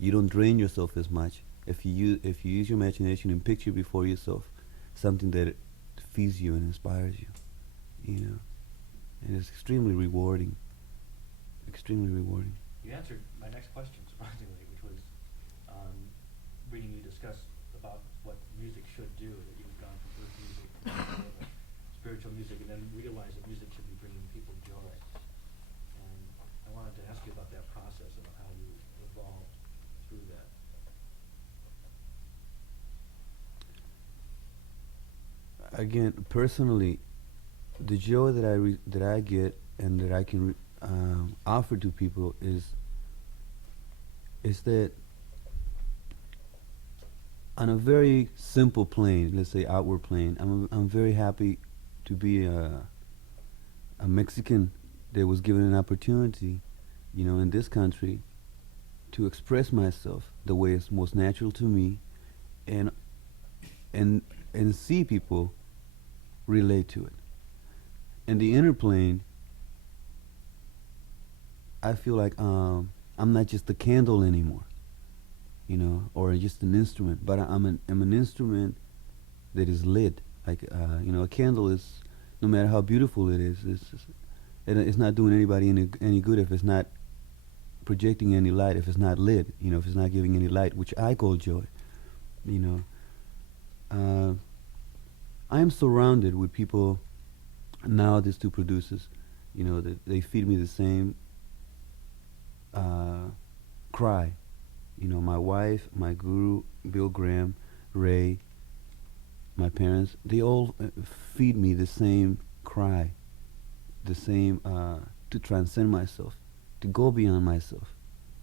You don't drain yourself as much if you use your imagination and picture before yourself something that feeds you and inspires you, And it's extremely rewarding. Extremely rewarding. You answered my next question, surprisingly, which was reading you discuss about what music should do, that you've gone from earth music to spiritual music, and then realized that music should be bringing people joy. And I wanted to ask you about that process, about how you evolved through that. Again, personally, the joy that I get and that I can offer to people is that on a very simple plane, let's say outward plane, I'm very happy to be a Mexican that was given an opportunity, in this country, to express myself the way it's most natural to me, and see people relate to it. In the inner plane, I feel like I'm not just a candle anymore, or just an instrument, but I'm an instrument that is lit. Like a candle is, no matter how beautiful it is, it's not doing anybody any good if it's not projecting any light, if it's not lit, if it's not giving any light, which I call joy. I am surrounded with people now, these two producers, that they feed me the same cry. My wife, my guru, Bill Graham, Ray, my parents, they all feed me the same cry, the same to transcend myself, to go beyond myself.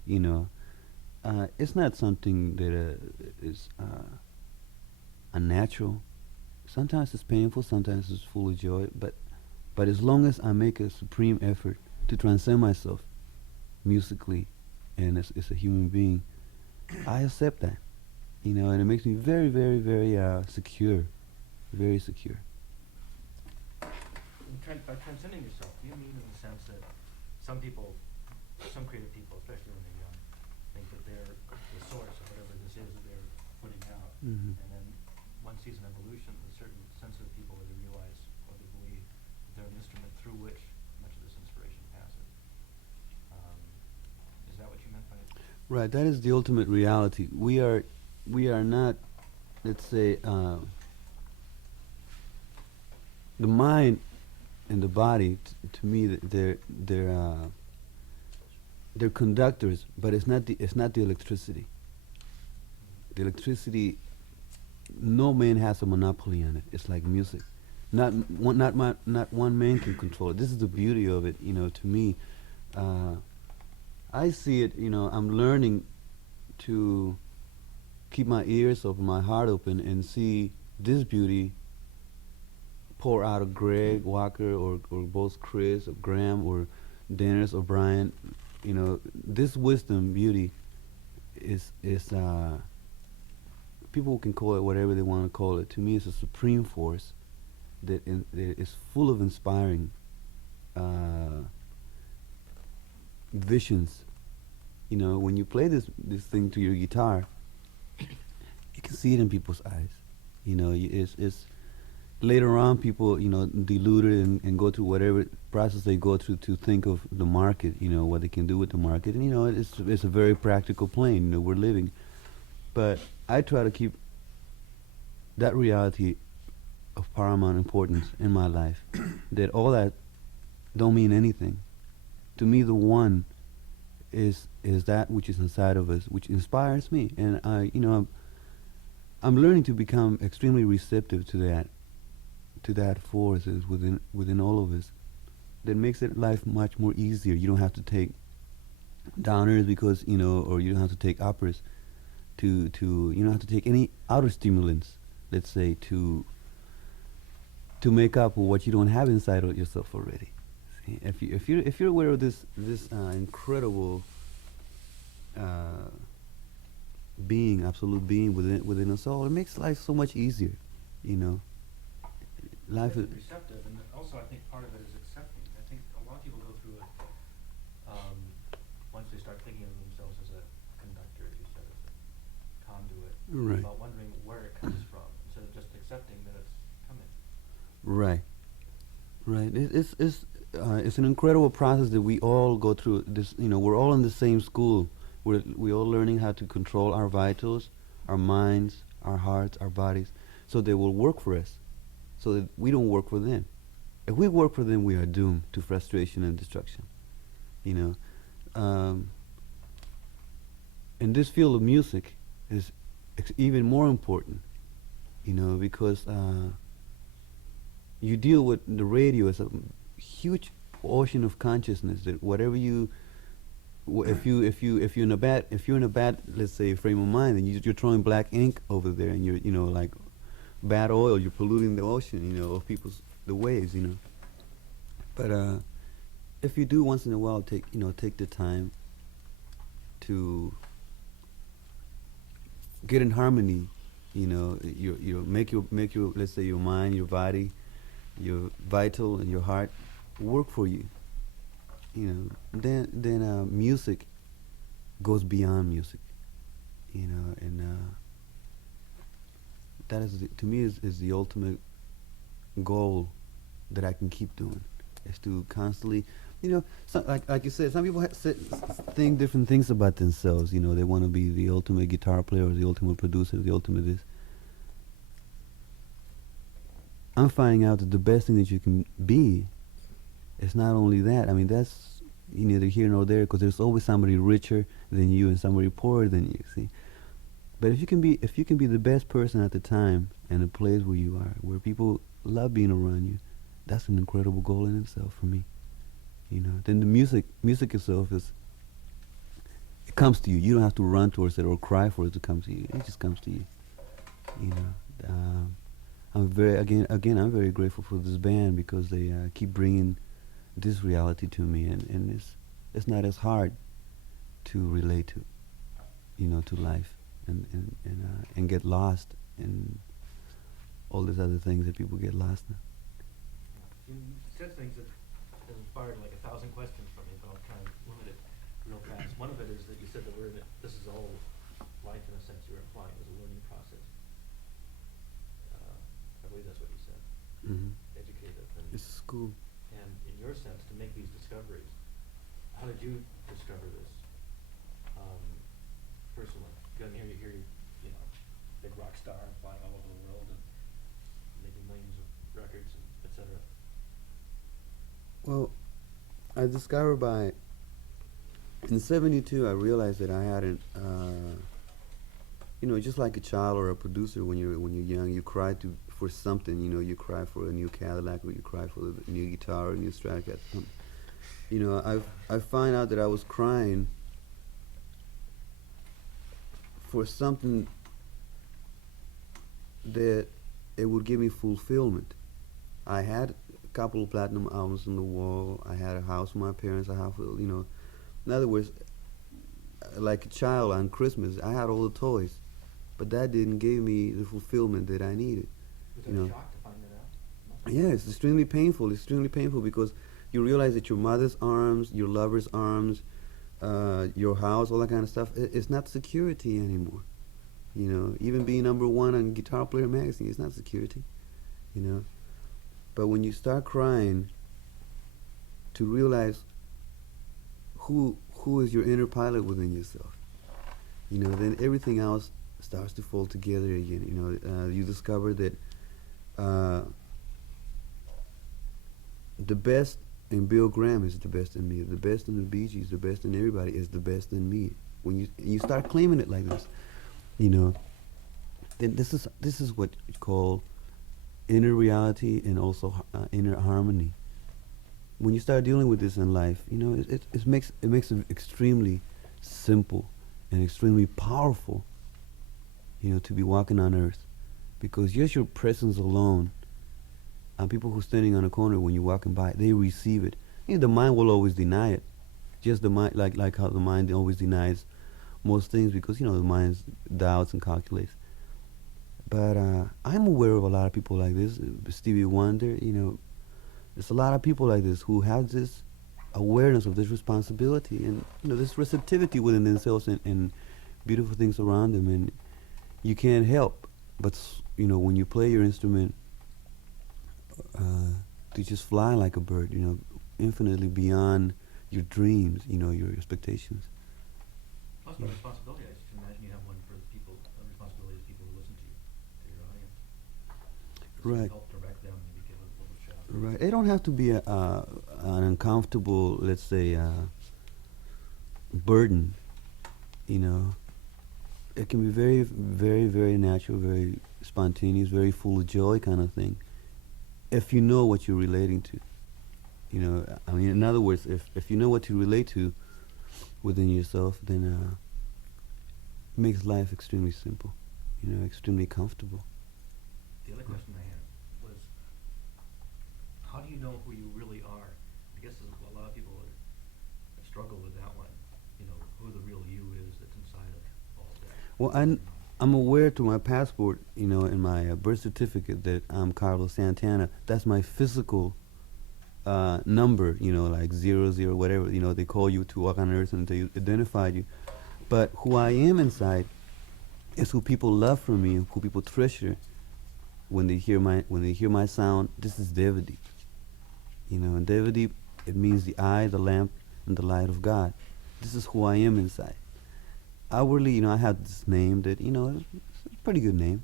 It's not something that is unnatural. Sometimes it's painful, sometimes it's full of joy, but But as long as I make a supreme effort to transcend myself musically and as a human being, I accept that, you know, and it makes me very, very, very secure, very secure. By transcending yourself, do you mean in the sense that some people, some creative people, especially when they're young, think that they're the source of whatever this is that they're putting out, Mhm. and then one sees an evolution, a certain sensitive people where they realize or they believe that they're an instrument through which much of this inspiration passes. Is that what you meant by it? Right, that is the ultimate reality. We are not, let's say, the mind and the body. To me, they're conductors, but it's not the electricity. The electricity, no man has a monopoly on it. It's like music. Not one man can control it. This is the beauty of it, you know. To me, I see it. You know, I'm learning to keep my ears open, my heart open, and see this beauty pour out of Greg Walker or both Chris or Graham or Dennis or Brian. You know, this wisdom, beauty, is people can call it whatever they want to call it. To me, it's a supreme force that is full of inspiring visions. You know, when you play this thing to your guitar, you can see it in people's eyes. You know, it's later on people, you know, dilute it and go through whatever process they go through to think of the market, you know, what they can do with the market. And, you know, it's a very practical plane, you know, we're living. But I try to keep that reality of paramount importance in my life, that all that don't mean anything. To me, the one is that which is inside of us, which inspires me. And I'm learning to become extremely receptive to that force is within all of us, that makes it life much more easier. You don't have to take downers because, you know, or you don't have to take uppers you don't have to take any outer stimulants, let's say, to make up for what you don't have inside of yourself already. See, if you're aware of this incredible being, absolute being within us all, it makes life so much easier, you know. Life is receptive, and also I think part of it is accepting. I think a lot of people go through it once they start thinking of themselves as a conductor, as you said, as a conduit, right. about wondering where it comes from instead of just accepting that it's coming. Right. It's an incredible process that we all go through. This, you know, we're all in the same school. We're all learning how to control our vitals, our minds, our hearts, our bodies, so they will work for us, so that we don't work for them. If we work for them, we are doomed to frustration and destruction. You know, in this field of music is even more important. You know, because you deal with the radio as a huge ocean of consciousness. That whatever you, if you're in a bad, let's say, frame of mind, and you're throwing black ink over there, and you're, you know, like bad oil, you're polluting the ocean, you know, of the waves, you know. But if you do once in a while take the time to get in harmony, you know, you make your let's say your mind, your body, your vital, and your heart work for you. You know, then music goes beyond music. You know, and that is to me is the ultimate goal that I can keep doing, is to constantly, you know, like you said, some people think different things about themselves. You know, they want to be the ultimate guitar player, or the ultimate producer, the ultimate this. I'm finding out that the best thing that you can be is not only that. I mean, that's neither here nor there, because there's always somebody richer than you and somebody poorer than you. See, but if you can be the best person at the time and the place where you are, where people love being around you, that's an incredible goal in itself for me. You know, then the music itself it comes to you. You don't have to run towards it or cry for it to come to you. It just comes to you. You know, I'm very grateful for this band because they keep bringing this reality to me, and it's not as hard to relate to, to life, and get lost in all these other things that people get lost in. You said things that inspired like 1,000 questions from me, but I'll try and limit it real fast. One of it is that you said that this is all life in a sense you're implying was a learning process. I believe that's what you said. Mm-hmm. Educative. And, It's school. and in your sense, to make these discoveries, how did you discover this personally? Because here you know, big rock star flying all over the world and making millions of records, and et cetera. Well, I discovered in '72, I realized that I hadn't, just like a child or a producer, when you're young, you cry for something. You cry for a new Cadillac, or you cry for a new guitar, or a new Stratocaster. I find out that I was crying for something that it would give me fulfillment. I had a couple of platinum albums on the wall. I had a house with my parents. In other words, like a child on Christmas, I had all the toys, but that didn't give me the fulfillment that I needed. Was that a shock to find that out? Yeah, it's extremely painful because you realize that your mother's arms, your lover's arms, your house, all that kind of stuff, it's not security anymore. Even being number one on Guitar Player magazine is not security. But when you start crying to realize who is your inner pilot within yourself, then everything else starts to fall together again. You discover that the best in Bill Graham is the best in me. The best in the Bee Gees, the best in everybody is the best in me. When you start claiming it like this, then this is what you call inner reality and also inner harmony. When you start dealing with this in life, it makes it extremely simple and extremely powerful, to be walking on earth, because just your presence alone, and people who are standing on a corner when you're walking by, they receive it. The mind will always deny it, just the mind, like how the mind always denies most things, because the mind doubts and calculates. But I'm aware of a lot of people like this. Stevie Wonder, there's a lot of people like this who have this awareness of this responsibility and this receptivity within themselves and beautiful things around them, and you can't help but when you play your instrument to just fly like a bird, infinitely beyond your dreams, your expectations. Plus, the responsibility, I just imagine you have one for the people, the responsibility is people who listen to you, to your audience. Right. Help direct them, maybe give a little shout. Right. It don't have to be an uncomfortable, let's say, burden. It can be very, very, very natural, very spontaneous, very full of joy kind of thing, if you know what you're relating to. In other words, if you know what to relate to within yourself, then it makes life extremely simple, extremely comfortable. The other question I had was, how do you know who you really are? I guess a lot of people that struggle with that one, who the real you is that's inside of all of that. Well, I'm aware to my passport, in my birth certificate, that I'm Carlos Santana. That's my physical number, like 00, whatever, they call you to walk on earth and they identified you. But who I am inside is who people love from me, who people treasure when they hear my sound. This is Devadeep. And Devadeep, it means the eye, the lamp, and the light of God. This is who I am inside. Outwardly, I have this name that, it's a pretty good name,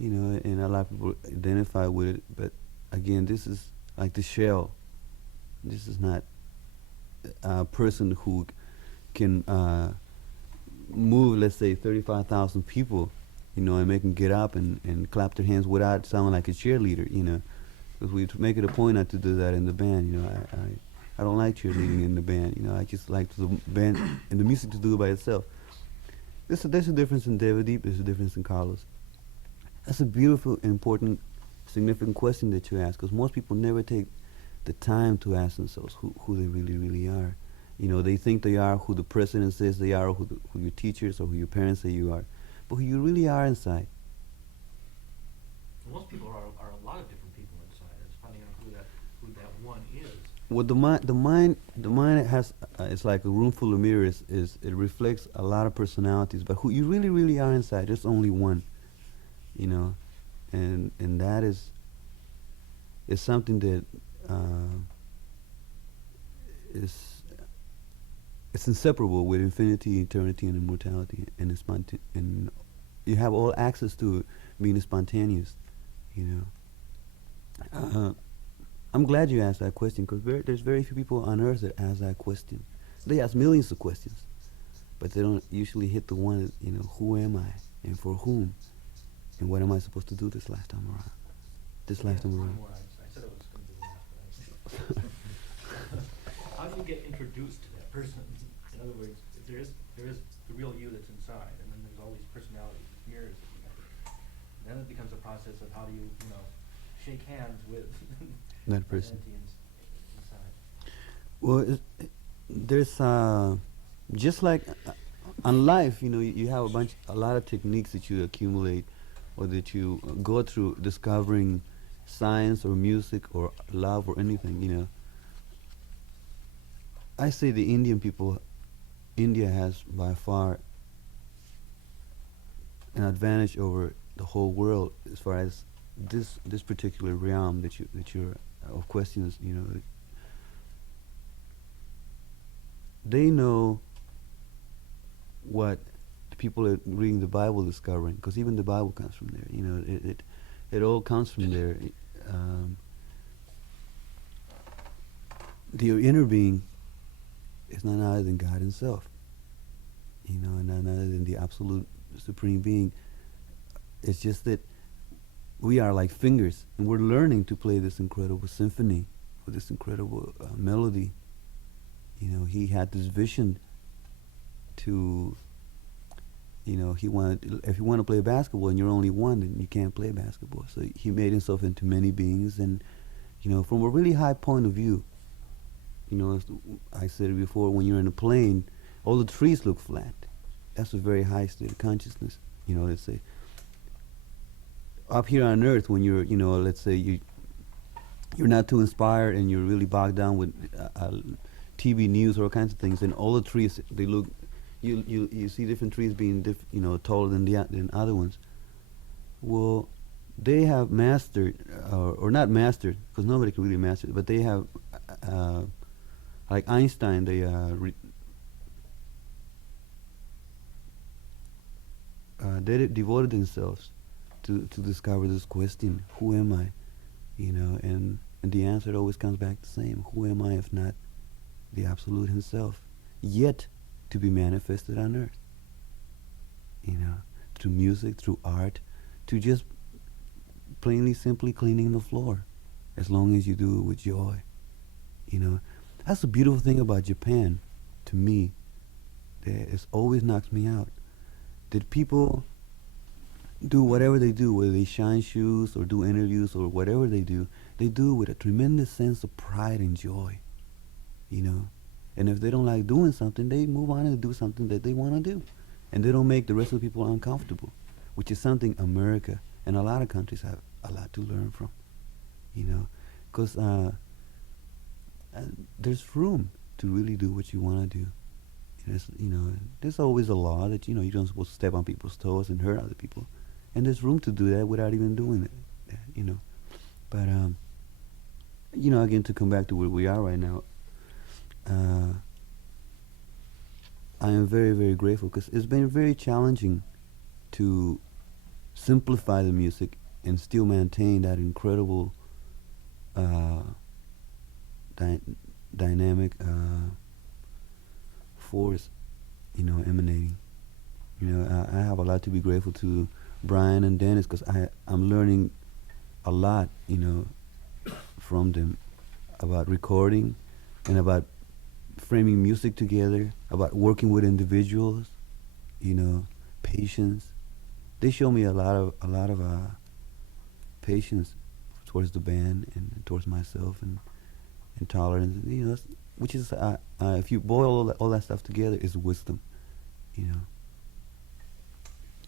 and a lot of people identify with it. But again, this is like the shell. This is not a person who can move, let's say, 35,000 people, and make them get up and clap their hands without sounding like a cheerleader, Because we make it a point not to do that in the band, I don't like cheerleading in the band, I just like the band and the music to do it by itself. There's a difference in Devadeep, there's a difference in Carlos. That's a beautiful, important, significant question that you ask, because most people never take the time to ask themselves who they really, really are. You know, they think they are who the president says they are, or who your teachers or who your parents say you are, but who you really are inside. Most people are a lot of different people inside. It's finding out who that one is. Well, the mind has it's like a room full of mirrors. It reflects a lot of personalities, but who you really, really are inside, there's only one. You know, and that is something that is it's inseparable with infinity, eternity, and immortality, and and you have all access to it, being spontaneous. You know. I'm glad you asked that question, because there's very few people on earth that ask that question. They ask millions of questions, but they don't usually hit the one that, you know, who am I and for whom, and what am I supposed to do this lifetime around? This lifetime around. One more. I said it was going to be the last, but how do you get introduced to that person? In other words, there is the real you that's inside, and then there's all these personalities, these mirrors that you have. And then it becomes a process of how do you shake hands with That person. entity inside. Well, there's just like on life, you know, you have a lot of techniques that you accumulate, or that you go through discovering science or music or love or anything. You know, I say the India has by far an advantage over the whole world as far as this particular realm that you're of questions. You know, they know what the people are reading the Bible discovering, because even the Bible comes from there. You know, it all comes from there. The inner being is none other than God Himself. You know, and none other than the absolute supreme being. It's just that we are like fingers, and we're learning to play this incredible symphony with this incredible melody. You know, He had this vision to, you know, if you want to play basketball and you're only one, then you can't play basketball. So He made Himself into many beings, and, you know, from a really high point of view, you know, as I said it before, when you're in a plane, all the trees look flat. That's a very high state of consciousness. You know, let's say, up here on Earth, when you're, you know, let's say you're not too inspired and you're really bogged down with TV news or all kinds of things, and all the trees, they look, you see different trees being you know, taller than other ones. Well, they have mastered, or not mastered, because nobody can really master it, but they have, like Einstein, they devoted themselves to discover this question, who am I? You know, and the answer always comes back the same. Who am I if not the Absolute Himself, yet to be manifested on earth? You know, through music, through art, to just plainly, simply cleaning the floor, as long as you do it with joy. You know, that's the beautiful thing about Japan, to me, that it always knocks me out. That people do whatever they do, whether they shine shoes or do interviews or whatever they do it with a tremendous sense of pride and joy, you know. And if they don't like doing something, they move on and do something that they want to do. And they don't make the rest of the people uncomfortable, which is something America and a lot of countries have a lot to learn from, you know. Because there's room to really do what you want to do. You know, there's always a law that, you know, you're not supposed to step on people's toes and hurt other people. And there's room to do that without even doing it, you know. But, you know, again, to come back to where we are right now, I am very, very grateful, because it's been very challenging to simplify the music and still maintain that incredible dynamic force, you know, emanating. You know, I have a lot to be grateful to Brian and Dennis, because I'm learning a lot, you know, from them about recording and about framing music together, about working with individuals, you know, patience, they show me a lot of patience towards the band and towards myself and tolerance. You know, which is if you boil all that stuff together, is wisdom. You know.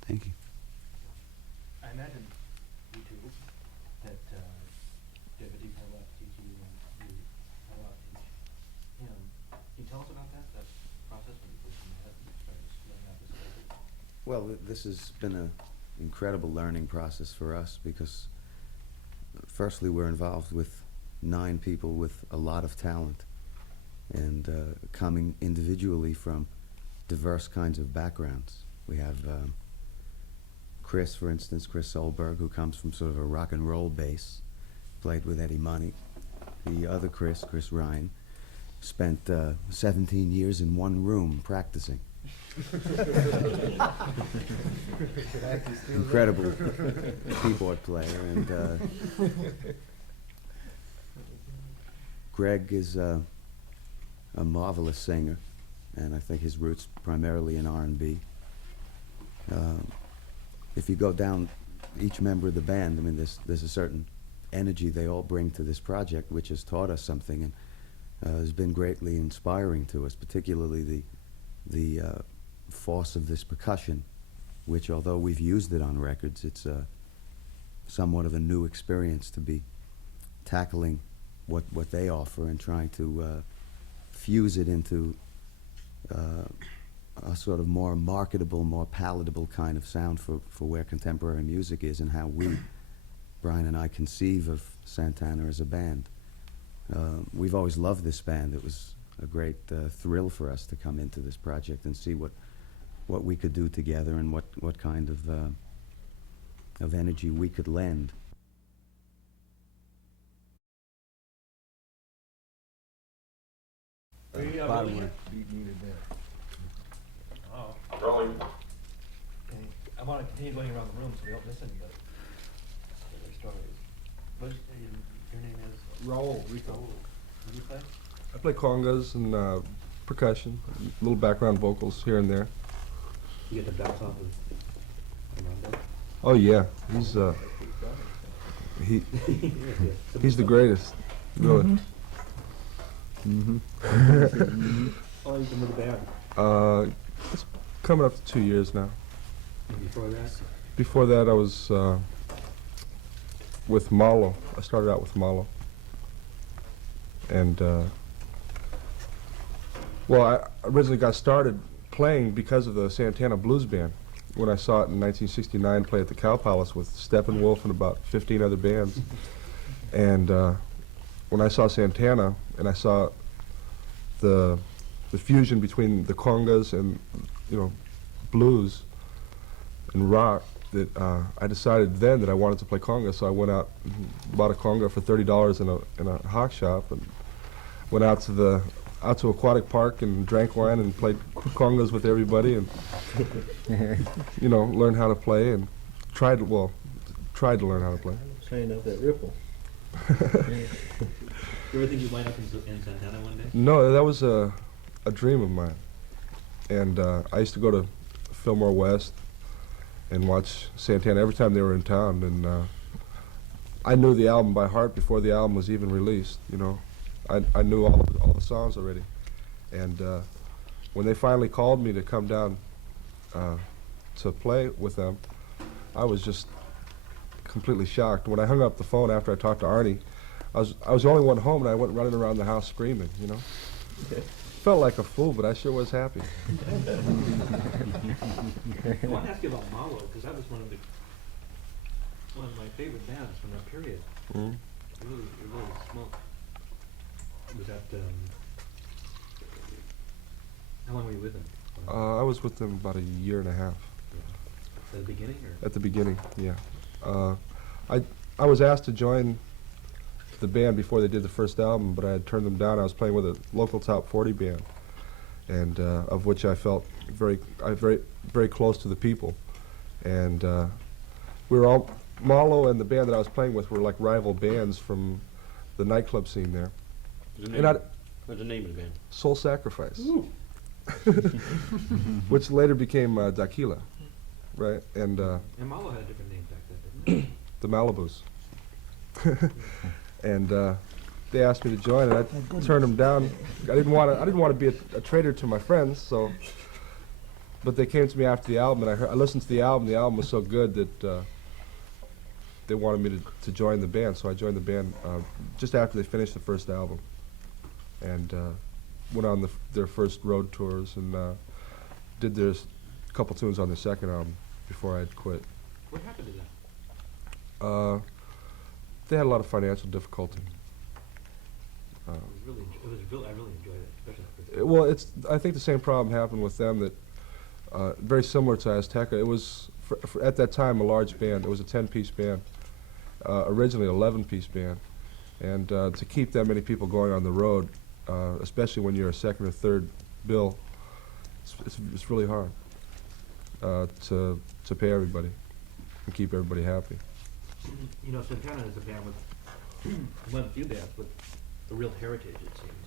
Thank you. I imagine you two that David Deepo teach you and you teach him. Can you tell us about that process when you first met and started laying out this schedule? Well, this has been an incredible learning process for us because, firstly, we're involved with 9 people with a lot of talent and coming individually from diverse kinds of backgrounds. We have Chris, for instance, Chris Solberg, who comes from sort of a rock and roll base, played with Eddie Money. The other Chris Ryan, spent 17 years in one room practicing. Incredible keyboard player. And Greg is a marvelous singer, and I think his roots primarily in R&B. If you go down each member of the band, I mean, there's a certain energy they all bring to this project, which has taught us something and has been greatly inspiring to us, particularly the force of this percussion, which, although we've used it on records, it's somewhat of a new experience to be tackling what they offer and trying to fuse it into a sort of more marketable, more palatable kind of sound for where contemporary music is and how we, Brian and I, conceive of Santana as a band. We've always loved this band. It was a great thrill for us to come into this project and see what we could do together and what kind of energy we could lend. Oh. Rolling. Okay. I want to continue going around the room so we don't miss anybody. Their stories. Your name is? Raul, Rico. What do you play? I play congas and percussion, little background vocals here and there. You get to bounce off of Armando? Oh yeah, he's the greatest, really. How long have you been with the band? It's coming up to 2 years now. And before that? Before that, I was with Malo. I started out with Malo. And, well, I originally got started playing because of the Santana Blues Band. When I saw it in 1969 play at the Cow Palace with Steppenwolf and about 15 other bands. And when I saw Santana and I saw the fusion between the congas and, blues and rock, that I decided then that I wanted to play conga. So I went out and bought a conga for $30 in a hock shop and went out to Aquatic Park and drank wine and played congas with everybody and learned how to play and tried to learn how to play. Playing up that ripple. You ever think you wind up in Santana one day? No, that was a dream of mine. And I used to go to Fillmore West and watch Santana every time they were in town. And I knew the album by heart before the album was even released. I knew all the songs already. And when they finally called me to come down to play with them, I was just completely shocked. When I hung up the phone after I talked to Arnie, I was the only one home, and I went running around the house screaming, Felt like a fool, but I sure was happy. I want to ask you about Malo, because that was one of my favorite bands from that period. Mm-hmm. It really smoked. Was that, how long were you with them? I was with them about a year and a half. At the beginning, or? At the beginning, yeah. I was asked to join the band before they did the first album, but I had turned them down. I was playing with a local top 40 band, and of which I felt very close to the people. And we were all, Malo and the band that I was playing with were like rival bands from the nightclub scene there. What's the name of the band? Soul Sacrifice, which later became Daquila. right? And And Malo had a different name back then, didn't it? the Malibus. And they asked me to join, and I turned them down. I didn't want to be a traitor to my friends, so. But they came to me after the album, and I listened to the album. The album was so good that they wanted me to join the band, so I joined the band just after they finished the first album, and went on their first road tours, and did their couple tunes on their second album before I had quit. What happened to them? They had a lot of financial difficulty. I really enjoyed it, especially the first. Well, I think the same problem happened with them that very similar to Azteca. It was at that time a large band. It was a 10-piece band, originally an 11-piece band, and to keep that many people going on the road, especially when you're a second or third bill, it's really hard to pay everybody and keep everybody happy. You know, Santana is a band with one of the few bands with a real heritage, it seems,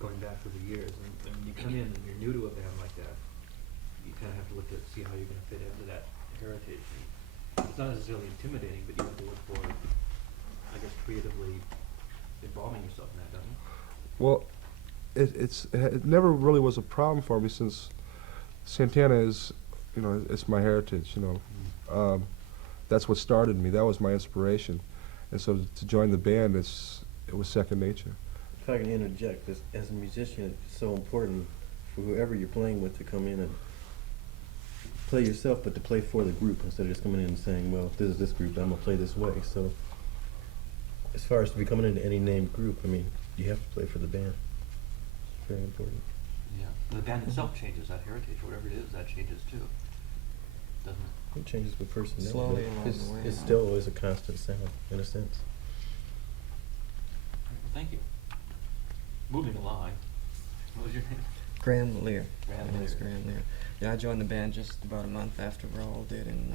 going back through the years. And when you come in and you're new to a band like that, you kind of have to look to see how you're going to fit into that heritage. And it's not necessarily intimidating, but you have to look for, I guess, creatively involving yourself in that, don't you? Well, it never really was a problem for me, since Santana is, you know, it's my heritage. You know, that's what started me. That was my inspiration, and so to join the band, it was second nature. If I can interject, as a musician, it's so important for whoever you're playing with to come in and play yourself, but to play for the group instead of just coming in and saying, well, if this is this group, I'm going to play this way. So as far as to be coming into any named group, I mean, you have to play for the band. It's very important. Yeah. The band itself changes, that heritage, whatever it is, that changes too, doesn't it? It changes with personnel. Slowly but along the way, it huh? still is a constant sound, in a sense. Well, thank you. Moving along, what was your name? Graham Lear. Graham My name's Lear. Graham Lear. Yeah, I joined the band just about a month after Raoul did in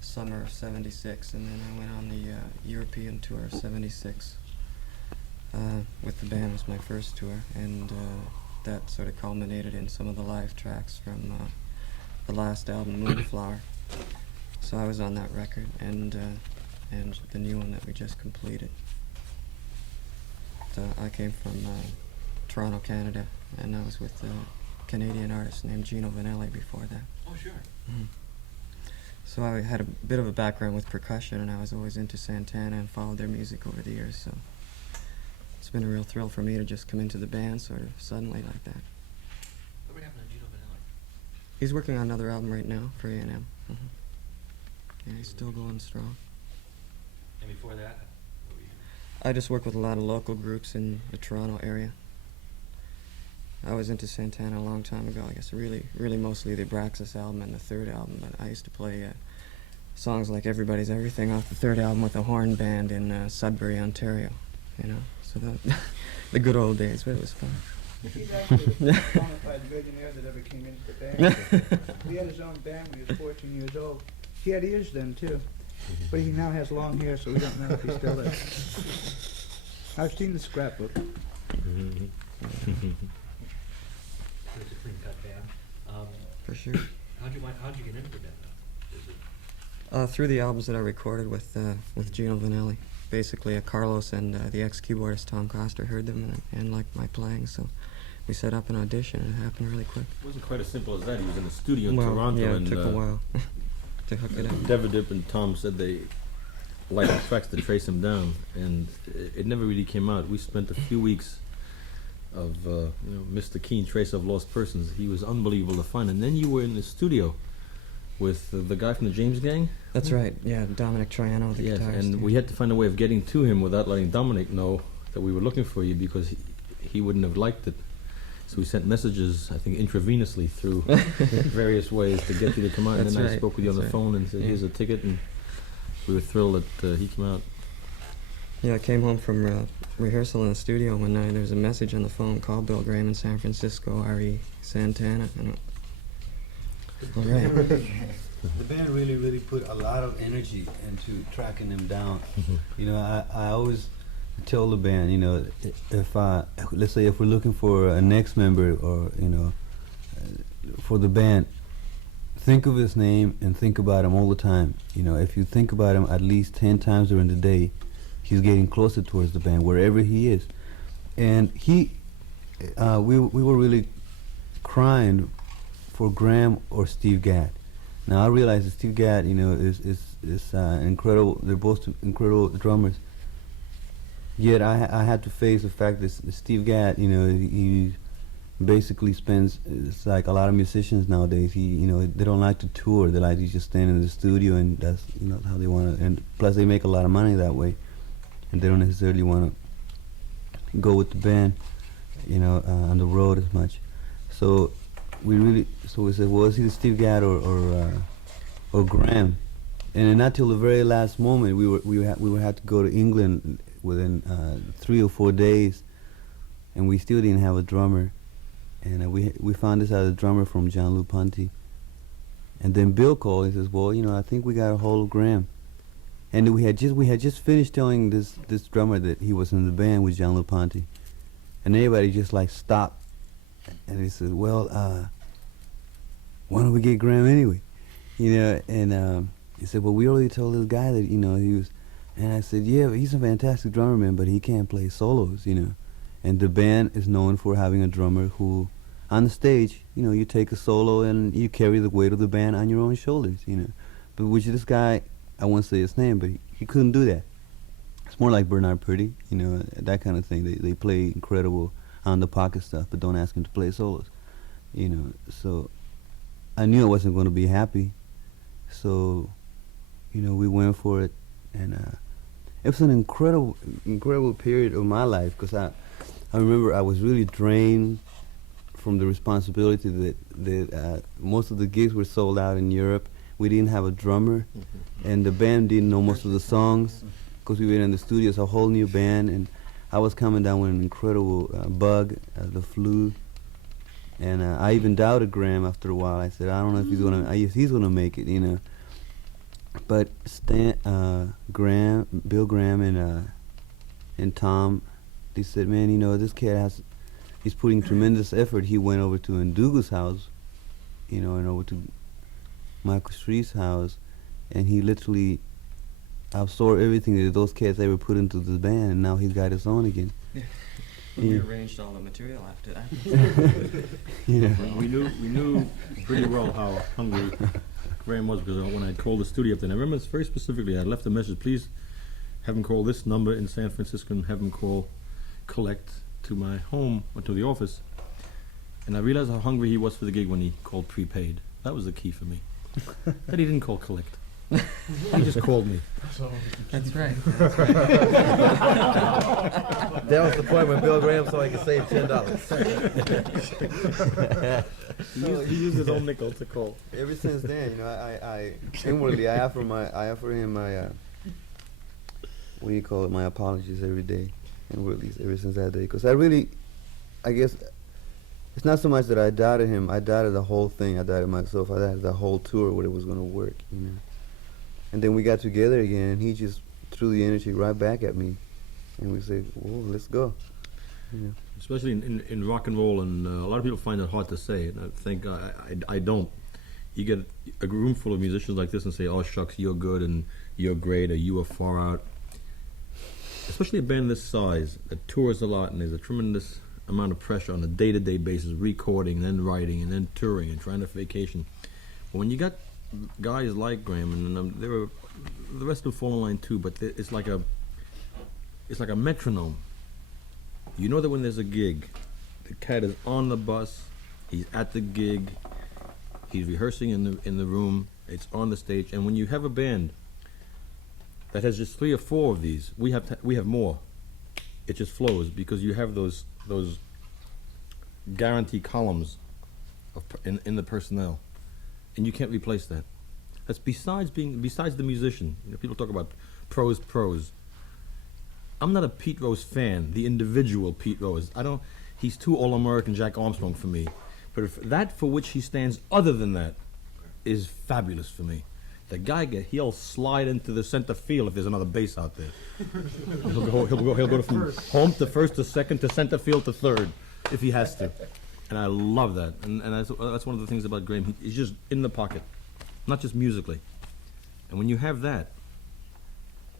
summer of '76, and then I went on the European tour of '76 with the band. Was my first tour, and that sort of culminated in some of the live tracks from the last album, Moonflower. So I was on that record, and the new one that we just completed. I came from Toronto, Canada, and I was with a Canadian artist named Gino Vanelli before that. Oh, sure. Mm. So I had a bit of a background with percussion, and I was always into Santana and followed their music over the years, so it's been a real thrill for me to just come into the band sort of suddenly like that. What happened to Gino Vanelli? He's working on another album right now for A&M. Mm-hmm. Yeah, he's still going strong. And before that, what were you doing? I just work with a lot of local groups in the Toronto area. I was into Santana a long time ago, I guess really mostly the Abraxas album and the third album, but I used to play songs like Everybody's Everything off the third album with a horn band in Sudbury, Ontario, you know, so the good old days, but it was fun. He's actually the first bona fide millionaire that ever came into the band. He had his own band when he was 14 years old. He had ears then, too. But he now has long hair, so we don't know if he still is. I've seen the scrapbook. It was a clean cut band. For sure. How'd you get into the band though? Is it Through the albums that I recorded with Gino Vanelli. Basically, Carlos and the ex-keyboardist Tom Coster heard them and liked my playing, so we set up an audition, and it happened really quick. It wasn't quite as simple as that. He was in the studio in Well, Toronto, yeah, and it took a while to hook it up. David and Tom said they liked the tracks to trace him down, and it never really came out. We spent a few weeks of Mr. Keen, Trace of Lost Persons. He was unbelievable to find, and then you were in the studio with the guy from the James Gang. That's right, yeah, Dominic Triano, the Yes, guitarist. and yeah. we had to find a way of getting to him without letting Dominic know that we were looking for you, because he wouldn't have liked it. So we sent messages, I think, intravenously through various ways to get you to come out. And That's then I right, spoke with you on the that's phone and said, yeah. here's a ticket, and we were thrilled that he came out. Yeah, I came home from rehearsal in the studio one night, and there was a message on the phone, call Bill Graham in San Francisco, R.E. Santana. And all right. The band really put a lot of energy into tracking them down. You know, I always tell the band, you know, if let's say if we're looking for a next member, or you know, for the band, think of his name and think about him all the time. You know, if you think about him at least 10 times during the day, he's getting closer towards the band wherever he is. And we were really crying for Graham or Steve Gadd. Now I realize that Steve Gadd, you know, is incredible. They're both incredible drummers. Yet I had to face the fact that Steve Gadd, you know, he basically spends. It's like a lot of musicians nowadays. You know, they don't like to tour. They like to just stand in the studio, and that's, you know, how they want to. And plus, they make a lot of money that way, and they don't necessarily want to go with the band, you know, on the road as much. So we said, well, it's either Steve Gadd or Graham. And then not till the very last moment, we had to go to England within 3 or 4 days, and we still didn't have a drummer. And we found this out, a drummer from Jean-Loup Ponty. And then Bill called and says, well, you know, I think we got a hold of Graham. And we had just finished telling this drummer that he was in the band with Jean-Loup Ponty. And everybody just like stopped. And he said, well, why don't we get Graham anyway? You know, and he said, well, we already told this guy that, you know, he was, and I said, yeah, but he's a fantastic drummer, man, but he can't play solos, you know. And the band is known for having a drummer who, on the stage, you know, you take a solo and you carry the weight of the band on your own shoulders, you know. But which this guy, I won't say his name, but he couldn't do that. It's more like Bernard Purdie, you know, that kind of thing. They play incredible on-the-pocket stuff, but don't ask him to play solos, you know. So I knew I wasn't going to be happy. So, you know, we went for it, and it was an incredible period of my life, because I remember I was really drained from the responsibility that most of the gigs were sold out in Europe. We didn't have a drummer, and the band didn't know most of the songs, because we were in the studios, a whole new band, and I was coming down with an incredible bug, the flu, and I even doubted Graham after a while. I said, I don't know if he's gonna make it, you know. But Bill Graham and Tom, they said, man, you know, this kid he's putting tremendous effort. He went over to Ndugu's house, you know, and over to Michael Street's house, and he literally absorbed everything that those cats ever put into the band, and now he's got his own again. We arranged all the material after that. Yeah. We knew pretty well how hungry Graham was, because when I called the studio up there, and I remember very specifically, I left a message, please have him call this number in San Francisco and have him collect to my home or to the office. And I realized how hungry he was for the gig when he called prepaid. That was the key for me. That he didn't call collect. He just called me. That's right. That was the point when Bill Graham saw he could save $10. He used his own nickel to call. Ever since then, you know, I inwardly I offer him my what do you call it, my apologies every day, inwardly, ever since that day, because I guess it's not so much that I doubted him. I doubted the whole thing. I doubted myself. I doubted the whole tour, whether it was going to work, you know. And then we got together again, and he just threw the energy right back at me, and we said, "Whoa, let's go." Yeah. Especially in rock and roll, and a lot of people find it hard to say, and I think I don't. You get a room full of musicians like this and say, "Oh shucks, you're good and you're great," or "You are far out." Especially a band this size that tours a lot, and there's a tremendous amount of pressure on a day-to-day basis, recording, then writing, and then touring, and trying to vacation. But when you got guys like Graham, and there were the rest will fall in line too, but it's like a metronome. You know that when there's a gig, the cat is on the bus, he's at the gig, he's rehearsing in the room, it's on the stage, and when you have a band that has just 3 or 4 of these, we have more. It just flows because you have those guarantee columns in the personnel, and you can't replace that. That's besides the musician. You know, people talk about pros. I'm not a Pete Rose fan, the individual Pete Rose. He's too all-American Jack Armstrong for me. But if that for which he stands other than that is fabulous for me. The guy, he'll slide into the center field if there's another base out there. He'll go from home to first to second to center field to third if he has to. And I love that. And that's one of the things about Graham. He's just in the pocket, not just musically. And when you have that,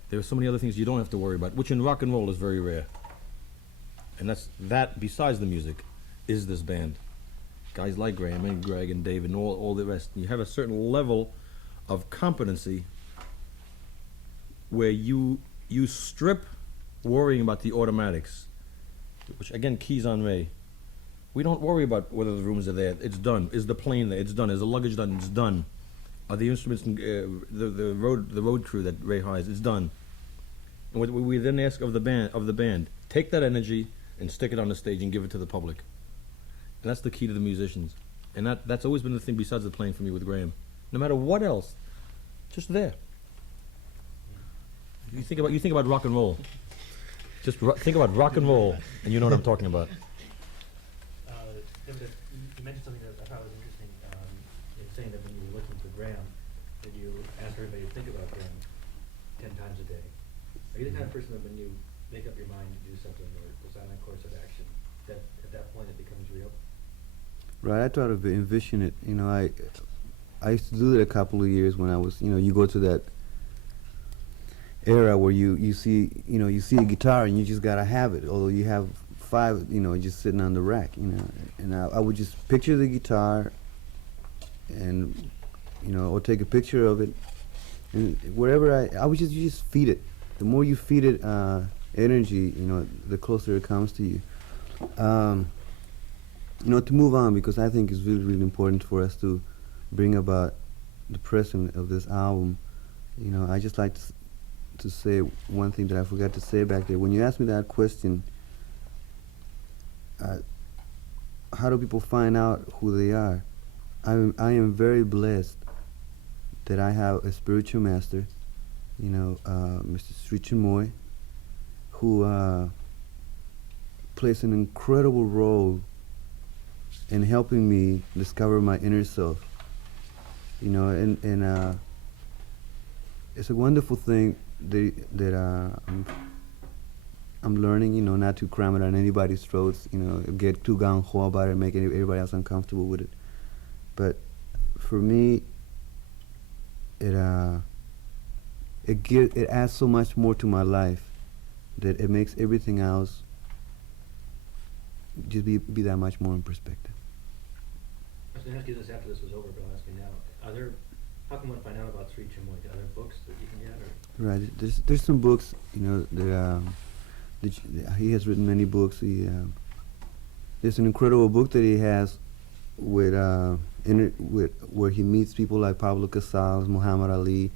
there are so many other things you don't have to worry about, which in rock and roll is very rare. And that, besides the music, is this band. Guys like Graham and Greg and Dave and all the rest. You have a certain level of competency where you strip worrying about the automatics, which again keys on Ray. We don't worry about whether the rooms are there. It's done. Is the plane there? It's done. Is the luggage done? It's done. Are the instruments the road crew that Ray hires? It's done. And what we then ask of the band, take that energy and stick it on the stage and give it to the public. And that's the key to the musicians. And that's always been the thing besides the playing for me with Graham. No matter what else, just there. You think about rock and roll. Just think about rock and roll, and you know what I'm talking about. David, you mentioned something that I thought was interesting. In saying that when you were looking for Graham, that you asked everybody to think about Graham 10 times a day. Are you the kind of person that when you make up your mind to do something or decide on a course of action, that at that point it becomes real? Right, I try to envision it. You know, I used to do that a couple of years when I was, you know, you go to that era where you see a guitar and you just gotta have it. Although you have 5, you know, just sitting on the rack, you know, and I would just picture the guitar, and you know, or take a picture of it, and wherever I would you just feed it. The more you feed it energy, you know, the closer it comes to you. You know, to move on, because I think it's really, really important for us to bring about the present of this album. You know, I just like to say one thing that I forgot to say back there. When you asked me that question, how do people find out who they are? I am very blessed that I have a spiritual master, you know, Mr. Sri Chinmoy, who plays an incredible role in helping me discover my inner self. You know, and it's a wonderful thing that I'm learning, you know, not to cram it on anybody's throats, you know, get too gung-ho about it, make everybody else uncomfortable with it. But for me, it adds so much more to my life that it makes everything else just be that much more in perspective. I was going to ask you this after this was over, but I'll ask you now. How can one find out about Sri Chinmoy? Are there books that you can get? Or? Right. There's some books, you know, that he has written many books. There's an incredible book that he has with where he meets people like Pablo Casals, Muhammad Ali,